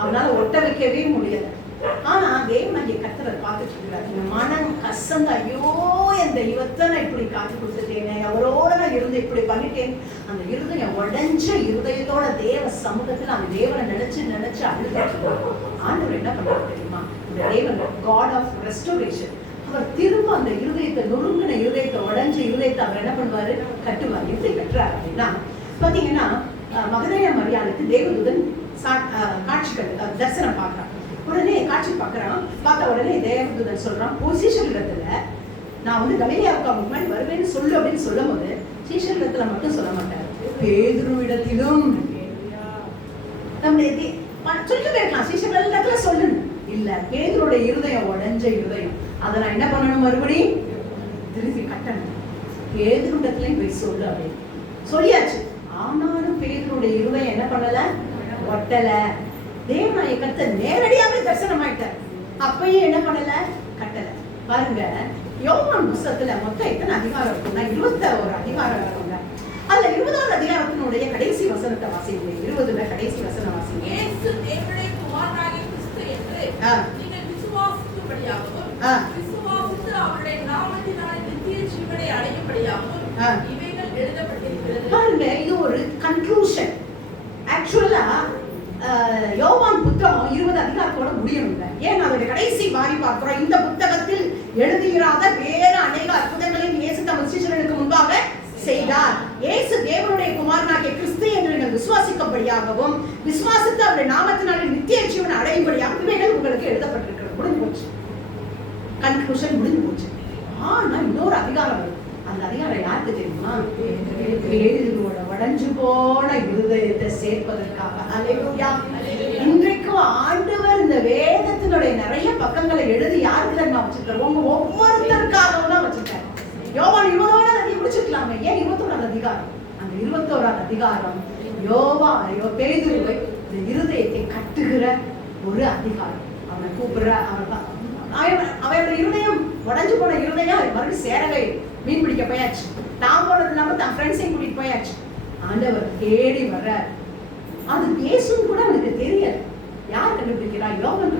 அவனால ஒட்ட வைக்கவே முடியல. ஆனா தேவன் அங்கே கர்த்தரை பார்த்துட்டு இருக்கிறார். இந்த மனம் கசந்து, ஐயோ என் தெய்வத்தை நான் இப்படி காட்டி கொடுத்துட்டேனே, அவரோட நான் இருந்து இப்படி பண்ணிட்டேன். அந்த இருதயம் உடைஞ்ச இருதயத்தோட தேவ சமூகத்துல அந்த தேவனை நினைச்சு அழுதுட்டு ஆண்டவர் என்ன பண்றாரு தெரியுமா? இந்த தேவன் காட் ஆஃப் ரெஸ்டோரேஷன். அவர் திரும்ப அந்த இருதயத்தை, நொறுங்கின இருதயத்தை, உடைஞ்ச இருதயத்தை அவர் என்ன பண்ணுவாரு? கட்டுவார். எப்படி கட்டுறாரு அப்படின்னா பாத்தீங்கன்னா, மகதலேனா மரியாளுக்கு தேவதூதன் காட்சிகள் தரிசனம் பார்க்கிறான். உடனே காட்சி பார்க்கறான். பார்த்த உடனே தேவதூதன் சொல்றான், சீஷர்களிடத்துல நான் வந்து கலிலேயாவுக்கு முன்னாடி வருவேன்னு சொல்லு அப்படின்னு சொல்லும் போது சீஷர்களிடத்துல மட்டும் சொல்ல மாட்டார், பேதுருவிடத்திலும் நம்முடைய சொல்லிட்டு போயிருக்கலாம். சீஷர்களிடத்துல சொல்லணும் இல்ல, பேதுருடைய இருதயம் உடைஞ்ச இருதயம். அதை நான் என்ன பண்ணணும்? மறுபடியும் திருப்பி கட்டணும். பேதுருவிடத்துலயும் போய் சொல்லு அப்படின்னு சொல்லியாச்சு. ஆனாலும் பேதுருடைய இருதயம் என்ன பண்ணல? ஒட்டல. தேவனாய கர்த்தர் நேரடியாவே தரிசனம் ஆயிட்டார். அப்பயும் என்ன பண்ணல? கட்டல. பாருங்க, யோவான் புத்தகத்துல மொத்தம் எத்தனை அதிகாரம் இருக்குன்னா 21 அதிகாரம் இருக்குங்க. அதுல 20வது அதிகாரத்தினுடைய கடைசி வசனத்தை வாசிங்க. 20ல கடைசி வசனம் வாசிங்க. இயேசு தேவனுடைய குமாரனாகிய கிறிஸ்து என்று நீங்கள் விசுவாசிக்கும்படியாகவும், விசுவாசித்து அவருடைய நாமத்தினாலே நித்திய ஜீவனை அடையும்படியாகவும் இவைகள் எழுதப்பட்டிருக்கிறது. பாருங்க, இது ஒரு கன்க்ளூஷன். ஆக்சுவலா யோவான் புத்தகம் 20 அதிகாரத்தோட முடியணுங்க. ஏன் அதோட கடைசி வாரி பார்க்கிறோம். இந்த புத்தகத்தில் எழுதியிராத வேற அநேக அற்புதங்களையும் இயேசு தம் சீஷர்களுக்கு முன்பாக செய்தார். இயேசு தேவனுடைய குமாரனாகிய கிறிஸ்து என்று நீங்கள் விசுவாசிக்கும்படியாகவும், விசுவாசித்து அவருடைய நாமத்தினாலே நித்திய ஜீவனை அடையும்படியாகவும் இவைகள் உங்களுக்கு எழுதப்பட்டிருக்கிறது. முடிஞ்சு போச்சு. கன்க்ளூஷன் முடிஞ்சு போச்சு. ஆனா இன்னொரு அதிகாரம் வரும். அந்த அதிகாரம் யாருக்கு தெரியுமா? பேதுருவோட உடைஞ்சு போன இருதயத்தை சேர்ப்பதற்காக. அல்லேலூயா. இன்றைக்கும் ஆண்டவர் இந்த வேதத்தினுடைய நிறைய பக்கங்களை எழுதி யாருக்கு தான் வச்சிருக்காரு? உங்க ஒவ்வொருத்தருக்காகவும் தான் வச்சிருக்காரு. யோவான் 20வது அதிகாரம் முடிச்சிருக்கலாமே, ஏன் 21வது அதிகாரம்? அந்த 21வது அதிகாரம் பேதுருவை இந்த இருதயத்தை கட்டுகிற ஒரு அதிகாரம். அவனை கூப்பிடுற, அவனோட இருதயம் உடைஞ்சு போன இருதயம் மறுபடியும் சேரவே, மீன் பிடிக்க போயாச்சு. தான் போனது இல்லாம தன் ஃப்ரெண்ட்ஸையும் கூட்டிட்டு போயாச்சு. ஆண்டவர் தேடி வர்றார். அது பேசும் கூட அவனுக்கு தெரியல. யார் கண்டுபிடிக்கிறா? யோவான்.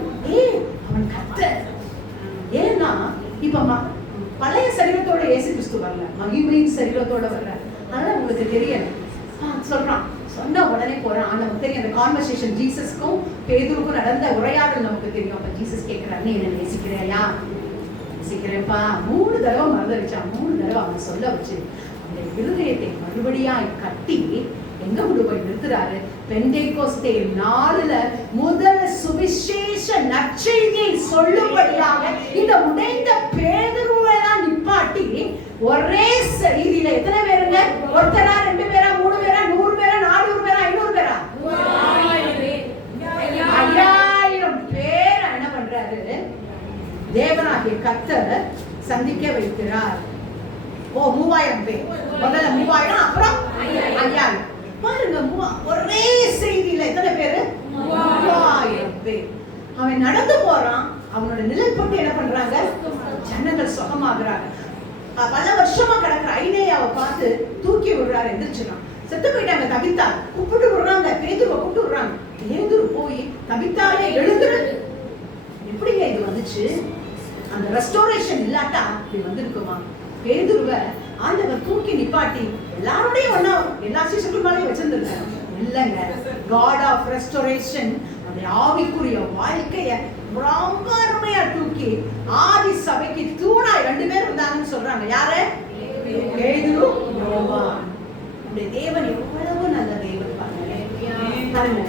அவன் கர்த்தர். ஏன்னா இப்ப பழைய சரீரத்தோட இயேசு கிறிஸ்து வரல, மகிமையின் சரீரத்தோட வர்ற. அதனால உங்களுக்கு தெரியல. சொல்றான். சொன்ன உடனே போறான். நமக்கு தெரியும் அந்த கான்வர்சேஷன் ஜீசஸ்க்கும் பேதுருக்கும் நடந்த உரையாடல் நமக்கு தெரியும். அப்ப ஜீசஸ் கேட்கிறாரு, நீ என்ன நேசிக்கிறியா? நேசிக்கிறேன்ப்பா. 3 தடவை மறந்துடுச்சான். 3 தடவை அவன் சொல்ல வச்சு அந்த இருதயத்தை மறுபடியாய் கட்டி எங்க கொண்டு போய் நிறுத்துறாரு? பெந்தேகோஸ்தே நாளுல முதல் சுவிசேஷ நற்செய்தியை சொல்லும்படியாக இந்த உடைந்த பேதுருவை நிப்பாட்டி ஒரே சரீரில எத்தனை பேருங்க? ஒருத்தரா, 2 பேரா, 3 பேரா, 100 பேரா, 400 பேரா, 500 பேரா? 5000 பேர் என்ன பண்றாரு? தேவனாகிய கர்த்தர் சந்திக்க வைக்கிறார். ஓ 3000 பேர், முதல்ல 3000, அப்புறம் 5000. பாருங்க, ஒரே செய்தியில எத்தனை பேரு? 3000 பேர். அவன் நடந்து போறான், அவனோட நிழல் பட்டு என்ன பண்றாங்க? ஜனங்கள் சுகமாகறாங்க. பல வருஷமா கிடக்குற ஐனேயாவை பார்த்து தூக்கி விடுறாரு, எந்திரிச்சுறான். செத்து போயிட்டாங்க தபித்தா, கூப்பிட்டு விடுறாங்க. பேதுருவை கூப்பிட்டு விடுறாங்க. பேதுரு போய் தபித்தாலே எழுதுரு. எப்படிங்க இது வந்துச்சு? அந்த ரெஸ்டோரேஷன் இல்லாட்டா இப்படி வந்திருக்குமா? பேதுருவை ஆண்டவர் தூக்கி நிப்பாட்டி எல்லாரோடையும் ஒன்னா எல்லா சீசனுமாலையும் வச்சிருந்திருக்காரு. இல்லைங்க, காட் ஆஃப் ரெஸ்டோரேஷன் அந்த ஆவிக்குரிய வாழ்க்கைய ரொம்ப அருமையா தூக்கி ஆதி சபைக்கு தூணா 2 பேர் இருந்தாங்கன்னு சொல்றாங்க. யாரு? பேதுரு, யோவான். நம்முடைய தேவன் எவ்வளவு நல்ல தேவன் பாருங்க.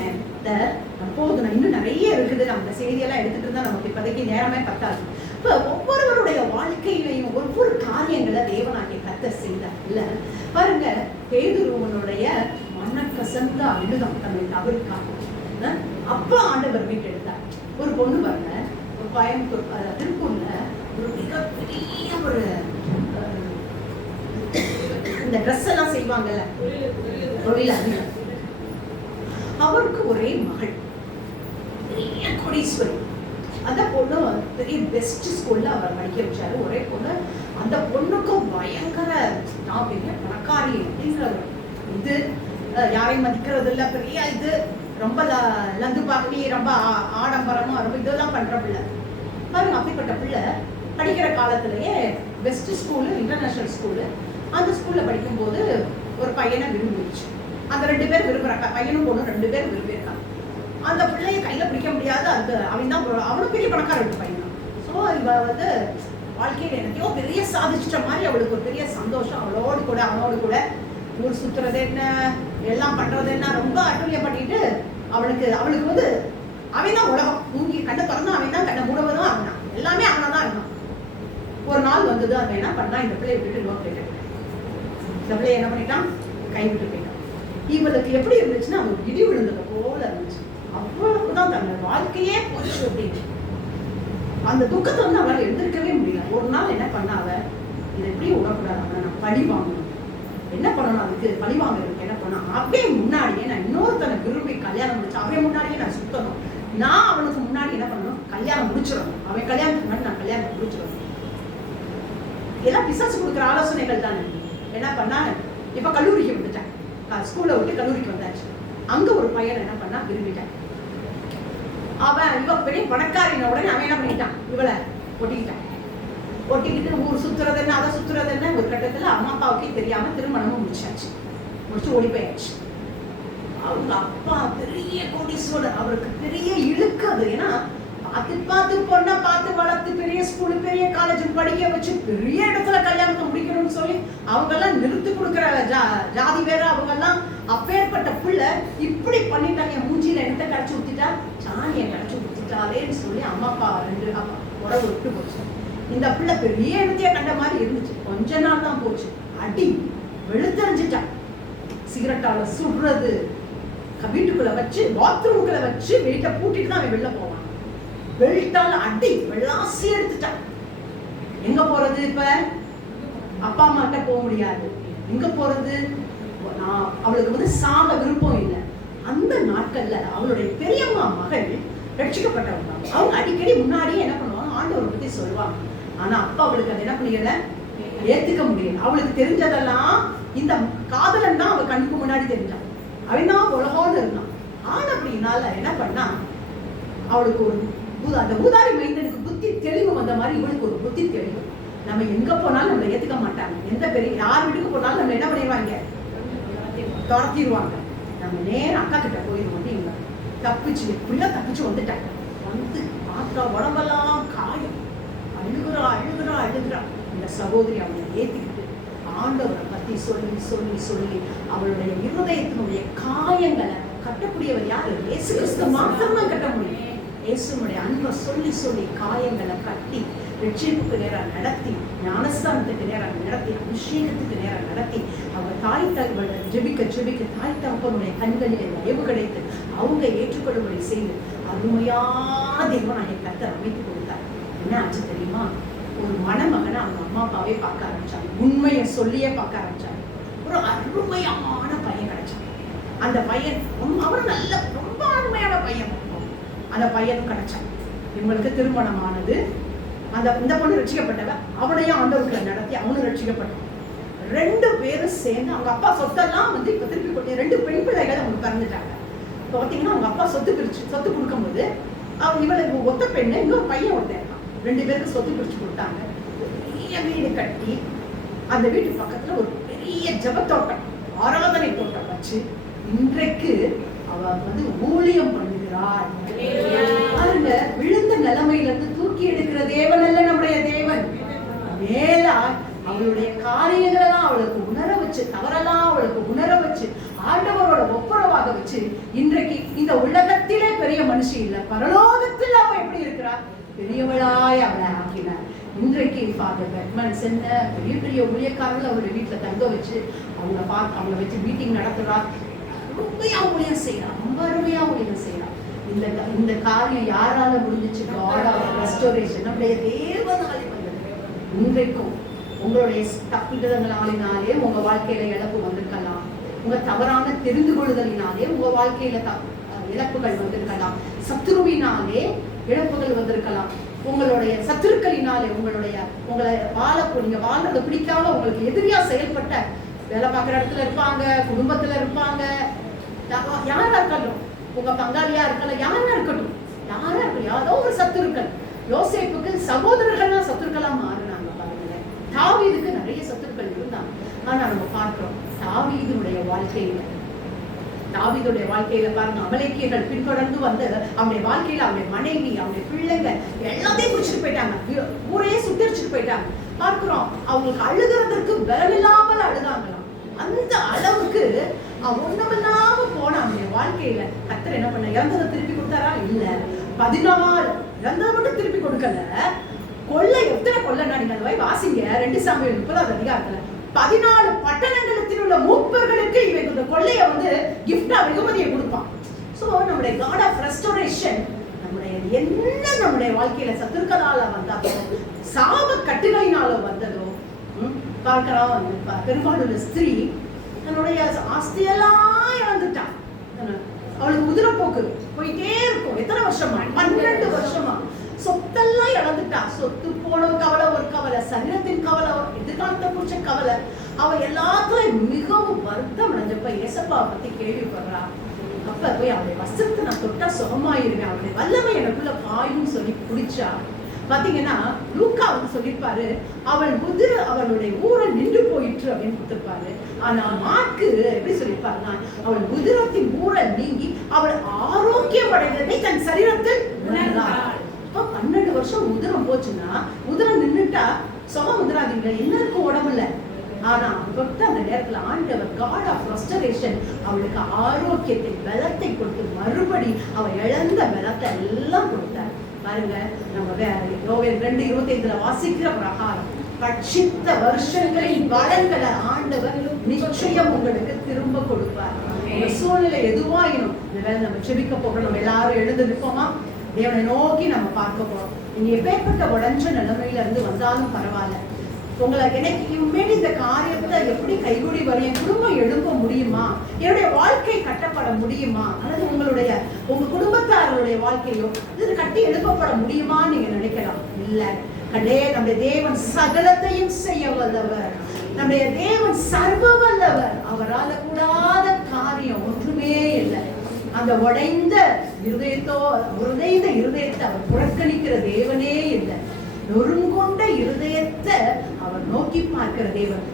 போதும், இன்னும் நிறைய இருக்குது. நம்ம செய்தியெல்லாம் எடுத்துட்டு இருந்தா நமக்கு இப்போதைக்கு நேரமே பத்தாது. இப்ப ஒவ்வொருவருடைய வாழ்க்கையிலையும் ஒவ்வொரு காரியங்களை தேவனாகிய கர்த்தர் செய்தார் இல்ல. பாருங்க, பேதுருவனுடைய மனக்கசந்த அழுதம் தன்னை தவிர்க்காம அப்ப ஆண்டவர் வீட்டு எடுத்தார். ஒரு பொண்ணு பாருங்க, ஒரு கோயம்புத்தூர் திருப்பூர்ல ஒரு மிகப்பெரிய ஒரு இந்த ட்ரெஸ் எல்லாம் செய்வாங்கல்ல, தொழிலாளர். அவருக்கு ஒரே மகள், பெரிய கோடீஸ்வரி. அந்த பொண்ணு பெரிய பெஸ்ட் ஸ்கூல்ல அவர் படிக்க வச்சாரு. ஒரே பொண்ணு. அந்த பொண்ணுக்கும் பயங்கர நான் பெரிய பணக்காரி அப்படிங்கிற இது, யாரையும் மதிக்கிறது இல்லை, பெரிய இது, ரொம்ப லந்து பாக்கி, ரொம்ப ஆடம்பரமா ரொம்ப இதெல்லாம் பண்ற பிள்ளை பாருங்க. அப்படிப்பட்ட பிள்ளை படிக்கிற காலத்திலேயே பெஸ்ட் ஸ்கூலு, இன்டர்நேஷனல் ஸ்கூலு. அந்த ஸ்கூல்ல படிக்கும்போது ஒரு பையனை விரும்பிடுச்சு. அந்த 2 பேர் விரும்புறாங்க, பையனும் பொண்ணும் 2 பேர் விரும்பியிருக்காங்க. அந்த பிள்ளைய கையில பிடிக்க முடியாது. அது அவன் தான், அவனும் பெரிய பணக்கார வீட்டு பையன் தான். ஸோ இவ வந்து வாழ்க்கையில எனக்கோ பெரிய சாதிச்சிட்ட மாதிரி அவளுக்கு ஒரு பெரிய சந்தோஷம். அவளோடு கூட அவனோடு கூட ஊர் சுத்துறது என்ன, எல்லாம் பண்றது என்ன, ரொம்ப அட்டூழியம் பண்ணிட்டு அவளுக்கு வந்து அவன் தான் உலகம். மூங்கி கண்ணை திறந்தா அவன் தான், கண்ணை மூடவதும் அவன் தான், எல்லாமே அவனை தான் இருந்தான். ஒரு நாள் வந்தது, அவன் என்ன பண்ணா, இந்த பிள்ளையை விட்டு லோன் கேட்டு இந்த பிள்ளைய என்ன பண்ணிட்டான், கைவிட்டு போயிட்டான். இவளுக்கு எப்படி இருந்துச்சுன்னா, அவன் இடி விழுந்தது போல இருந்துச்சு. அவ்வளவுதான் தன்னோட வாழ்க்கையே போச்சு அப்படின்னு. அந்த துக்கத்தை வந்து அவளால் எழுந்திருக்கவே முடியல. ஒரு நாள் என்ன பண்ண, அவ இதை எப்படி விடக்கூடாது, அவனை நான் பழி வாங்கணும். என்ன பண்ணணும், அதுக்கு பழி வாங்குறதுக்கு என்ன பண்ண, அவன் முன்னாடியே நான் இன்னொருத்தனை விரும்பி கல்யாணம் முடிச்சு அவன் முன்னாடியே நான் சுத்தணும். நான் அவனுக்கு முன்னாடி என்ன பண்ணணும், கல்யாணம் முடிச்சிடணும். அவன் கல்யாணத்துக்கு முன்னாடி நான் கல்யாணம் முடிச்சிடணும். எல்லாம் பிசாசு கொடுக்குற ஆலோசனைகள் தானே. என்ன பண்ணா, இப்ப கல்லூரிக்கு வந்துட்டேன், ஸ்கூல்ல விட்டு கல்லூரிக்கு வந்தாச்சு. அங்க ஒரு பையன் என்ன பண்ணா, விரும்பிட்டான். அவன் இவ பெரிய பணக்காரின உடனே அவன் என்ன பண்ணிட்டான், இவளை ஒட்டிக்கிட்டு ஊர் சுத்துறது என்ன, அதை சுத்துறது என்ன. ஒரு கட்டத்துல அம்மா அப்பாவுக்கே தெரியாம திருமணமும் முடிச்சாச்சு. முடிச்சு ஓடி போயாச்சு. அவங்க அப்பா பெரிய கோடீஸ்வரர், அவருக்கு பெரிய இழுக்கு அது. ஏன்னா பார்த்து பொண்ணை பார்த்து வளர்த்து பெரிய ஸ்கூலு பெரிய காலேஜ் படிக்க வச்சு பெரிய இடத்துல கல்யாணத்தை முடிக்கணும்னு சொல்லி அவங்க எல்லாம் நிறுத்தி கொடுக்குற ஜாதி வேற. அவங்க எல்லாம் அப்பேற்பட்ட பிள்ளை இப்படி பண்ணிட்டாங்க. மூஞ்சியில எண்ணத்தை கரைச்சி ஊத்திட்டா, சாணியை கரைச்சி ஊத்திட்டாலேன்னு சொல்லி அம்மா அப்பா 2 அப்பா உறவு விட்டு போச்சு. இந்த பிள்ளை பெரிய இடத்தையே கண்ட மாதிரி இருந்துச்சு. கொஞ்ச நாள் தான் போச்சு, அடி வெளுத்தறிஞ்சிட்டான். சிகரெட்டால சுடுறது, வீட்டுக்குள்ள வச்சு பாத்ரூமுக்குள்ள வச்சு வீட்டை பூட்டிட்டு தான் அவன் வெளில போவான். பெல்ட்டால அடி வெள்ளாசி எடுத்துட்டான். எங்க போறது, இப்ப அப்பா அம்மாட்ட போக முடியாது. எங்க போறது, அவளுக்கு வந்து சாக விருப்பம் இல்லை. அந்த நாட்கள்ல அவளுடைய பெரியம்மா மகள் ரட்சிக்கப்பட்டவங்க. அவங்க அடிக்கடி முன்னாடியே என்ன பண்ணுவாங்க, ஆண்டவரை பத்தி சொல்லுவாங்க. ஆனா அப்பா அவளுக்கு அதை என்ன பண்ணியல, ஏத்துக்க முடியல. அவளுக்கு தெரிஞ்சதெல்லாம் இந்த காதலன் தான். அவள் கண்ணுக்கு முன்னாடி தெரிஞ்சான், அவன் தான் உலகோடு இருந்தான். ஆனா அப்படின்னால என்ன பண்ணா, அவளுக்கு ஒரு அந்த ஊதாரி மைந்தனுக்கு புத்தி தெளிவு வந்த மாதிரி இவளுக்கு ஒரு புத்தி தெளிவு. நம்ம எங்க போனாலும் நம்மளை ஏத்துக்க மாட்டாங்க. எந்த பெரிய யார் வீட்டுக்கு போனாலும் நம்ம என்ன பண்ணிடுவாங்க, துரத்திடுவாங்க. நம்ம நேரம் அக்கா கிட்ட போயிடுவோம். இவங்க தப்பிச்சு எப்படிலாம் தப்பிச்சு வந்துட்டாங்க. வந்து பார்த்தா உடம்பெல்லாம் காயம், அழுகுறா. இந்த சகோதரி அவளை ஏத்திக்கிட்டு ஆண்டவரை பத்தி சொல்லி அவளுடைய இருதயத்தினுடைய காயங்களை கட்டக்கூடியவர் யாரு, இயேசு கிறிஸ்து மாத்திரம்தான் கட்ட முடியும். இயேசுனுடைய அன்பை சொல்லி காயங்களை கட்டி ரட்சிப்புக்கு நேரம் நடத்தி, ஞானஸ்தானத்துக்கு நேரம் நடத்தி, அபிஷேகத்துக்கு நேரம் நடத்தி, அவர் தாய் தகவலை ஜெபிக்க தாய் தகவனுடைய கண்களில் தயவு கிடைத்து அவங்க ஏற்றுக்கொள்ளும்படி செய்து அருமையா தேவனாகிய கர்த்தர் அமைத்து கொடுத்தார். என்ன ஆச்சு தெரியுமா, ஒரு மணமகனை அவங்க அம்மா அப்பாவே பார்க்க ஆரம்பிச்சாங்க. உண்மையை சொல்லியே பார்க்க ஆரம்பிச்சாங்க. ஒரு அருமையான பையன் கிடைச்சான். அந்த பையன் அவரும் நல்ல ரொம்ப அருமையான பையன். அந்த பையனும் கிடைச்சான். இவங்களுக்கு திருமணமானது. இந்த பொண்ணு ரட்சிக்கப்பட்டவ, அவனையும் ஆண்டவருக்கு நடத்தி அவனும் ரட்சிக்கப்பட்டான். 2 பேரும் சேர்ந்து அவங்க அப்பா சொத்தெல்லாம் இப்ப திருப்பி கொடுத்து 2 பெண் பிள்ளைகள் அவங்க பிறந்துட்டாங்க. இப்போ பார்த்தீங்கன்னா அவங்க அப்பா சொத்து கொடுக்கும்போது இவளுக்கு ஒத்த பெண்ணு, இன்னொரு பையன் ஒருத்தன் இருக்கான். 2 பேருக்கு சொத்து பிரிச்சு கொடுத்தாங்க. பெரிய வீடு கட்டி அந்த வீட்டு பக்கத்துல ஒரு பெரிய ஜபத்தோட்டம், ஆராதனை தோட்டம் வச்சு இன்றைக்கு அவ ஊழியம் பண்ணுகிறாள். பாருங்க, விழுந்த நிலைமையில இருந்து தூக்கி எடுக்கிற தேவன் அல்ல நம்முடைய தேவன். மேலா அவளுடைய காரியங்களெல்லாம் அவளுக்கு உணர வச்சு, தவறெல்லாம் அவளுக்கு உணர வச்சு, ஆண்டவரோட ஒப்புரவாக வச்சு, இன்றைக்கு இந்த உலகத்திலே பெரிய மனுஷி இல்ல, பரலோகத்தில் அவ எப்படி இருக்கிறார், பெரியவளாய் அவளை ஆக்கினார். இன்றைக்கு ஃபாதர் பெட்மன்ஸ் என்ன பெரிய பெரிய ஊழியக்காரர்கள் அவருடைய வீட்டுல தங்க வச்சு அவங்கள வச்சு மீட்டிங் நடத்துறார். அருமையா ஊழியம் செய்யறான், ரொம்ப அருமையா ஊழியம் செய்யறான். இந்த காரியம் யாரால முடிஞ்சிச்சு? காட் ஆஃப் ரெஸ்டோரேஷன், நம்முடைய தேவனாலே வந்தது. இன்றைக்கும் உங்களுடைய தப்பிதங்களாலினாலே உங்க வாழ்க்கையில இழப்பு வந்திருக்கலாம். உங்க தவறான தெரிந்து கொள்ளுதலினாலே உங்க வாழ்க்கையில இழப்புகள் வந்திருக்கலாம். சத்துருவினாலே இழப்புகள் வந்திருக்கலாம். உங்களுடைய சத்துருக்களினாலே உங்களை நீங்க வாழ்றதை பிடிக்காம உங்களுக்கு எதிரியா செயல்பட்ட, வேலை பார்க்குற இடத்துல இருப்பாங்க, குடும்பத்துல இருப்பாங்க, யாரா இருக்கட்டும், உங்க பங்காளியா இருக்கலாம், யாரா இருக்கட்டும், யாரோ ஒரு சத்துருக்கள். யோசேப்புக்கு சகோதரர்கள்னா சத்துருக்களா மாறினாங்க. பாருங்களேன், தாவீதுக்கு நிறைய சத்துருக்கள் இருந்தாங்க. ஆனா நம்ம பார்க்கிறோம் தாவீதுடைய வாழ்க்கையில பாருங்க, அமலேக்கியர்கள் பின்தொடர்ந்து வந்து அவனுடைய வாழ்க்கையில அவனுடைய மனைவி, அவனுடைய பிள்ளைங்க எல்லாத்தையும் முடிச்சுட்டு போயிட்டாங்க. ஊரையே சுட்டரிச்சுட்டு போயிட்டாங்க. பார்க்கிறோம், அவங்களுக்கு அழுகிறதற்கு பலமில்லாமல் அழுதாங்களாம். அந்த அளவுக்கு ஒண்ணுமில்லாம போன அவனுடைய வாழ்க்கையில கர்த்தர் என்ன பண்ண, இறந்ததை திருப்பி கொடுத்தாரா? இல்ல. 14 இறந்ததை மட்டும் திருப்பி கொடுக்கல. கொள்ளை, எத்தனை கொள்ளைனா நீங்க அந்த மாதிரி வாசிங்க 2 சாமுவேல் 30வது அதிகாரத்துல 14 பட்டணங்களில் உள்ள மூப்பர்களுக்கு இவங்க இந்த கொள்ளைய கிஃப்டா வெகுமதியை கொடுப்பான். சோ நம்முடைய காட் ஆஃப் ரெஸ்டோரேஷன் நம்முடைய வாழ்க்கையில சத்துருக்களால வந்தாலோ, சாப கட்டுகளினால வந்ததோ பார்க்கலாம். பெரும்பாலுள்ள ஸ்திரீ தன்னுடைய ஆஸ்தியெல்லாம் இழந்துட்டான். அவளுக்கு உதிரப்போக்கு போயிட்டே இருக்கும். எத்தனை வருஷமா? 12 வருஷமா சொத்தெல்லாம் இழந்துட்டா. சொத்து போன கவலை ஒரு கவலை, சரீரத்தின் கவலை, எதிர்காலத்தை குறிச்ச கவலை. அவ எல்லாத்துலயும் மிகவும் வருத்தம் அடைஞ்சப்ப ஏசப்பா பத்தி கேள்விப்படுறா. அப்ப போய் அவளுடைய வஸ்திரத்தை நான் தொட்டா சுகமாயிருவேன், அவளுடைய வல்லமை எனக்குள்ள பாயும் சொல்லி குடிச்சா. பாத்தீங்கன்னா லூக்கா சொல்லிருப்பாரு, அவளுடைய ஊரல் நின்று போயிற்று அப்படின்னு கொடுத்திருப்பாரு. ஆனா மார்க்கு எப்படி சொல்லிருப்பாருன்னா, அவள் உதிரத்தின் ஊரல் நீங்கி அவள் ஆரோக்கியம் அடைந்ததை தன் சரீரத்தில் உணர்ந்தாள். 12 வருஷம் உதிரம் போச்சுன்னா, உதிரம் நின்றுட்டா சுகம் உதிராதீங்க, எல்லாருக்கும் உடம்புல. ஆனா அந்த நேரத்துல ஆண்டவர் காட் ஆஃப் ரெஸ்டரேஷன் அவளுக்கு ஆரோக்கியத்தை, பலத்தை கொடுத்து மறுபடி அவள் இழந்த பலத்தை எல்லாம் கொடுத்தார். பாருங்க, நம்ம யோவேல் 2:25 வாசிக்கிற பிரகாரம் பட்சித்த வருஷங்களின் பலன்களை ஆண்டவர் நிச்சயம் உங்களுக்கு திரும்ப கொடுப்பார். உங்க சூழ்நிலை எதுவாயினும் இந்த வேலை நம்ம செபிக்க போகிறோம். நம்ம எல்லாரும் எழுந்து நிற்போமா? தேவனை நோக்கி நம்ம பார்க்க போறோம். நீங்க எப்பேற்பட்ட உடஞ்ச நிலைமையில இருந்து வந்தாலும் பரவாயில்ல, எனக்கு இனிமேல் இந்த காரியத்தை எப்படி கைகூடி வரும், என் குடும்பம் எழும்ப முடியுமா, என்னுடைய வாழ்க்கை கட்டப்பட முடியுமா, அல்லது உங்க குடும்பத்தாரருடைய வாழ்க்கையோ இது கட்டி எழுப்பப்பட முடியுமா நீங்க நினைக்கலாம். இல்ல, நம்முடைய தேவன் சகலத்தையும் செய்ய வல்லவர். நம்முடைய தேவன் சர்வ வல்லவர். அவரால் கூடாத காரியம் ஒன்றுமே இல்லை. அந்த உடைந்த இருதயத்தை அவர் புறக்கணிக்கிற தேவனே இல்லை. நொறுங்கொண்ட இருதயத்தை அவர் நோக்கி பார்க்கிற தேவன்.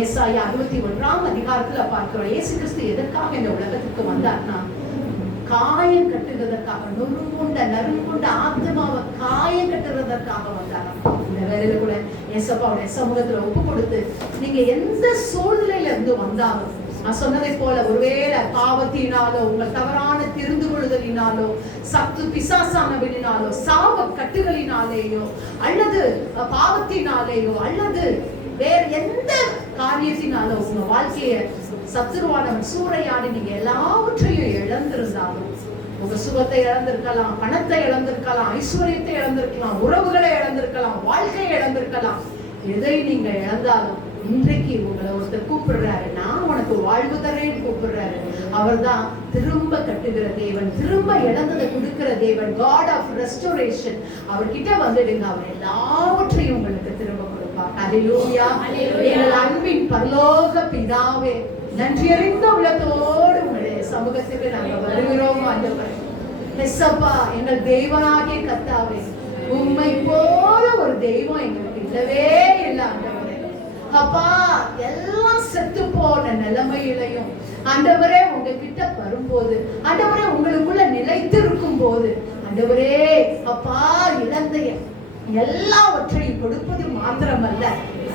ஏசாயா 61ஆம் அதிகாரத்துல பார்க்கிறோம், இயேசு கிறிஸ்து எதற்காக இந்த உலகத்துக்கு வந்தார்னா, காயம் கட்டுறதற்காக, நறுங்கொண்ட ஆத்மாவை காயம் கட்டுறதற்காக வந்தாராம். இந்த வேலையில கூட ஏசப்பாவுடைய சமூகத்துல ஒப்பு கொடுத்து, நீங்க எந்த சூழ்நிலையில இருந்து வந்தாலும் நான் சொன்னதை போல, ஒருவேளை பாவத்தினாலோ, உங்கள் தவறான தெரிந்து கொள்ளுதலினாலோ, பிசாசானவனாலோ, சாப கட்டுகளினாலேயோ, அல்லது பாவத்தினாலேயோ, அல்லது வேற எந்த காரியத்தினாலோ உங்க வாழ்க்கைய சத்துருவானவன் சூறையாடி நீங்க எல்லாவற்றையும் இழந்திருந்தாலும், உங்க சுகத்தை இழந்திருக்கலாம், பணத்தை இழந்திருக்கலாம், ஐஸ்வர்யத்தை இழந்திருக்கலாம், உறவுகளை இழந்திருக்கலாம், வாழ்க்கையை இழந்திருக்கலாம். எதை நீங்க இழந்தாலும் இன்றைக்கு உங்களை ஒருத்தர் கூப்பிடுறாரு, நான் உனக்கு வாழ்வு தரேன்னு கூப்பிடுறாரு. அவர் தான் திரும்ப கட்டுகிற தேவன், திரும்ப இழந்ததை கொடுக்கிற தேவன், காட் ஆஃப் ரெஸ்டோரேஷன். அவர்கிட்ட வந்துடுங்க, அவர் எல்லாவற்றையும் உங்களுக்கு திரும்ப கொடுப்பார். அல்லேலூயா. எங்கள் அன்பின் பரலோக பிதாவே, நன்றியறிந்த உள்ளத்தோடு உங்களுடைய சமூகத்துக்கு நாங்கள் வருகிறோம் ஆண்டவரே. எஸ்ஸப்பா, எங்கள் தெய்வனாகிய கர்த்தாவே, உம்மை போல ஒரு தெய்வம் எங்களுக்கு இல்லவே இல்லை ஆண்டவரே. அப்பா, எல்லாம் செத்து போன நிலைமையிலையும் ஆண்டவரே உங்ககிட்ட வரும்போது, ஆண்டவரே உங்களுக்குள்ள நிலைத்திருக்கும் போது, ஆண்டவரே அப்பா, இழந்த எல்லாவற்றையும் கொடுப்பது மாத்திரமல்ல,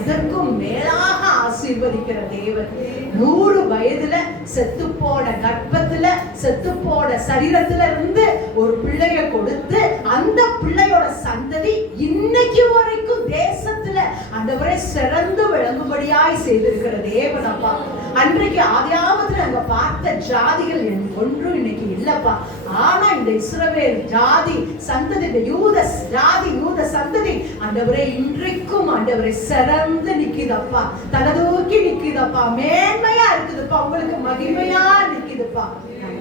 அதற்கும் மேலாக ஆசீர்வதிக்கிற தேவன். 100 வயதுல செத்து போன கர்ப்பத்துல, செத்து போன சரீரத்துல இருந்து ஒரு பிள்ளைய கொடுத்து, அந்த பிள்ளையோட சந்ததி இன்னைக்கு வரைக்கும் தேசத்துல ஆண்டவரே சிறந்து விளங்கும்படியாய் செய்திருக்கிற தேவன். அப்பா, அன்றைக்கு ஆதியாவது நாங்க பார்த்த ஜாதிகள் ஒன்றும் இன்னைக்கு இல்லப்பா. ஆனா இந்த இஸ்ரவேல் ஜாதி சந்ததி, இந்த யூத ஜாதி, யூத சந்ததி ஆண்டவரே இன்றைக்கும் ஆண்டவரே சிறந்து நிக்குதப்பா, தலதூக்கி நிக்குதப்பா, மேன்மையா இருக்குதுப்பா, உங்களுக்கு மகிமையா நிக்குதுப்பா.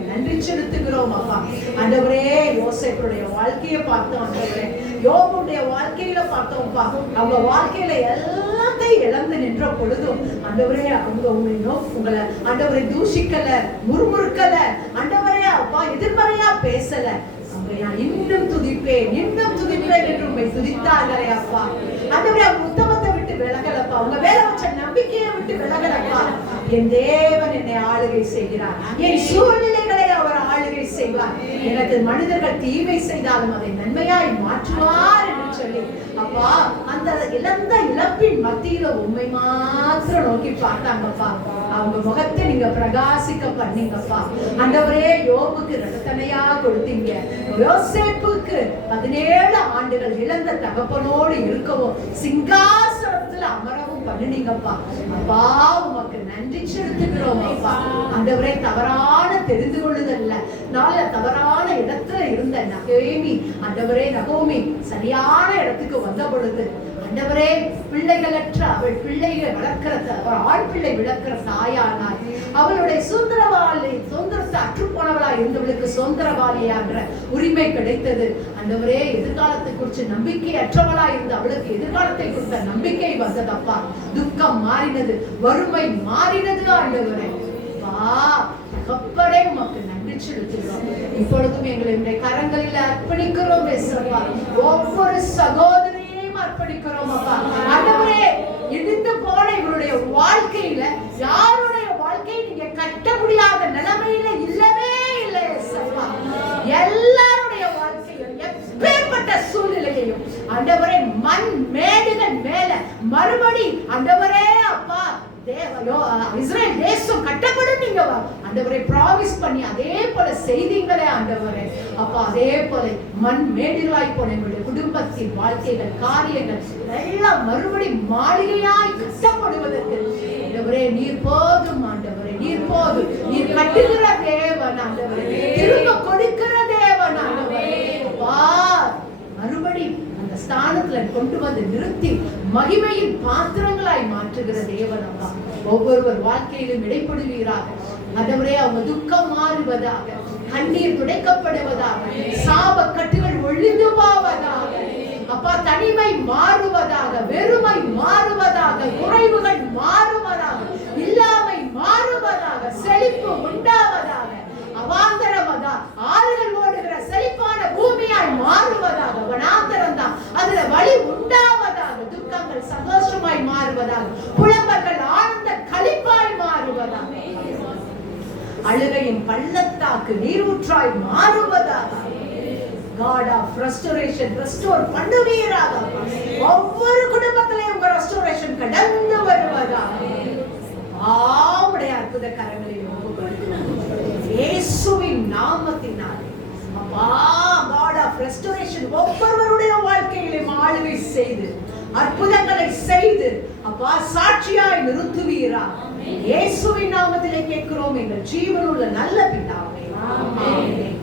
நன்றி செலுத்துகிறோம் அப்பா. ஆண்டவரே, யோசேப்புடைய வாழ்க்கையை பார்த்தோம் ஆண்டவரே, யோபுடைய வாழ்க்கையில பார்த்தோம்ப்பா. அவங்க வாழ்க்கையில எல்லாத்தையும் இழந்து நின்ற பொழுதும் ஆண்டவரே, அவங்க உங்களை ஆண்டவரை தூஷிக்கல, முறுமுறுக்கல ஆண்டவரே அப்பா, எதிர்மறையா பேசல. இன்னும் துதிப்பேன், இன்னும் துதிப்பேன் என்று உண்மை துதித்தார்களே அப்பா. ஆண்டவரே, அவங்க உத்தமத்தை விட்டு விலகலப்பா, அவங்க வேலை வச்ச நம்பிக்கையை விட்டு விலகலப்பா. என் தேவன் என்னை ஆளுகை செய்கிறார், என் சூழ்நிலைகளை அவர் ஆளுகை செய்வார். எனக்கு மனிதர்கள் தீமை செய்தாலும் அதை நன்மையாய் மாற்றுவார் என்று சொல்லி அப்பா, அந்த இழந்த இழப்பின் மத்தியில உண்மை மாத்திரம் நோக்கி பார்த்தாங்கப்பா. அவங்க முகத்தை நீங்க பிரகாசிக்க பண்ணீங்கப்பா. ஆண்டவரே, யோபுக்கு ரத்தனையா கொடுத்தீங்க, யோசேப்புக்கு 17 ஆண்டுகள் இழந்த தகப்பனோடு இருக்கவும் சிங்காசனத்துல அமரவும் பண்ணினீங்கப்பா. அப்பா, உமக்கு நன்றி செலுத்துகிறோம் அப்பா. ஆண்டவரே, தவறான தெரிந்து கொள்ளுதல்ல, நாள தவறான இடத்துல இருந்த நகோமி, ஆண்டவரே நகோமி சரியான இடத்துக்கு வந்த பொழுது ஆண்டவரே, பிள்ளைகளற்ற அவள் பிள்ளைகளை வளர்க்கிற ஆண் பிள்ளை விளக்கிற தாயானார். அவளுடைய சுதந்திரத்தை அற்றுப்போனவளா இருந்தவளுக்கு சுதந்திரவாளியாகிற உரிமை கிடைத்தது. ஆண்டவரே, எதிர்காலத்தை குறித்து நம்பிக்கை அற்றவளா இருந்த அவளுக்கு எதிர்காலத்தை குறித்த நம்பிக்கை வந்ததப்பா. துக்கம் மாறினது, வறுமை மாறினது. ஆண்டவரே தகப்பனே, உமக்கு நன்றி செலுத்துகிறோம். இப்பொழுதும் எங்களை கரங்களில் அர்ப்பணிக்கிறோம். ஒவ்வொரு சகோதரியும் அர்ப்பணிக்கிறோம் அப்பா. ஆண்டவரே, இடிந்து போன இவருடைய வாழ்க்கையில யாருடைய வாழ்க்கையை நீங்க கட்ட முடியாத நிலைமையில இல்லவே இல்லை அப்பா. எல்லாருடைய வாழ்க்கையும் எப்பேற்பட்ட சூழ்நிலையையும் ஆண்டவரே, மண் மேடுகள் மேல மறுபடி ஆண்டவரே அப்பா, இஸ்ரேல் தேசம் கட்டப்படும் நீங்க ஆண்டவரை ப்ராமிஸ் பண்ணி அதே போல செய்தீங்களே ஆண்டவரே அப்பா. அதே போல மண் மேடுகளாய் போன எங்களுடைய குடும்பத்தின் வாழ்க்கைகள், காரியங்கள் எல்லாம் மறுபடி மாளிகையாய் கட்டப்படுவதற்கு ஆண்டவரே நீர் போதும். ஆண்டவரே நீர் போதும். நீர் கட்டுகிற தேவன் ஆண்டவரே, திரும்ப கொடுக்கிற தேவன் ஆண்டவரே அப்பா. மறுபடி அந்த ஸ்தானத்துல கொண்டு வந்து நிறுத்தி மகிமையின் பாத்திரங்களாய் மாற்றுகிற தேவன் அப்பா. ஒவ்வொருவர் வாழ்க்கையிலும் இடைப்படுவீராக ஆண்டவரே. அவங்க துக்கம் மாறுவதாக, கண்ணீர் துடைக்கப்படுவதாக, சாப கட்டுகள் ஒழிந்து போவதாக அப்பா. தனிமை மாறுவதாக, வெறுமை மாறுவதாக, குறைவுகள் மாறுவதாக, இல்லாமை மாறுவதாக, செழிப்பு உண்டாவதாக, அவாந்தரமதா ஆறுகள் ஓடுகிற செழிப்பான பூமியாய் மாறுவதாக, வனாந்தரம் தான் அதுல வழி உண்டாவதாக, துக்கங்கள் சந்தோஷமாய் மாறுவதாக, புலம்பல்கள் ஆனந்த களிப்பாய் மாறுவதாக, அழுகையின் பள்ளத்தாக்கு நீரூற்றாய் மாறுவதாக. God of restoration, restore பண்ணுவீராக. ஒவ்வொரு குடும்பத்திலையும் உங்க ரெஸ்டோரேஷன் கடந்து வருவதாக. ஆவுடைய அற்புத கரங்களில் இயேசுவின் நாமத்தினால் அப்பா, God of restoration ஒவ்வொருவருடைய வாழ்க்கையிலும் ஆளுகை செய்து அற்புதங்களை செய்து அப்பா சாட்சியாய் நிறுத்துவீரா. இயேசுவின் நாமத்திலே கேட்கிறோம் எங்கள் ஜீவனுள்ள நல்ல பிதாவே. ஆமென்.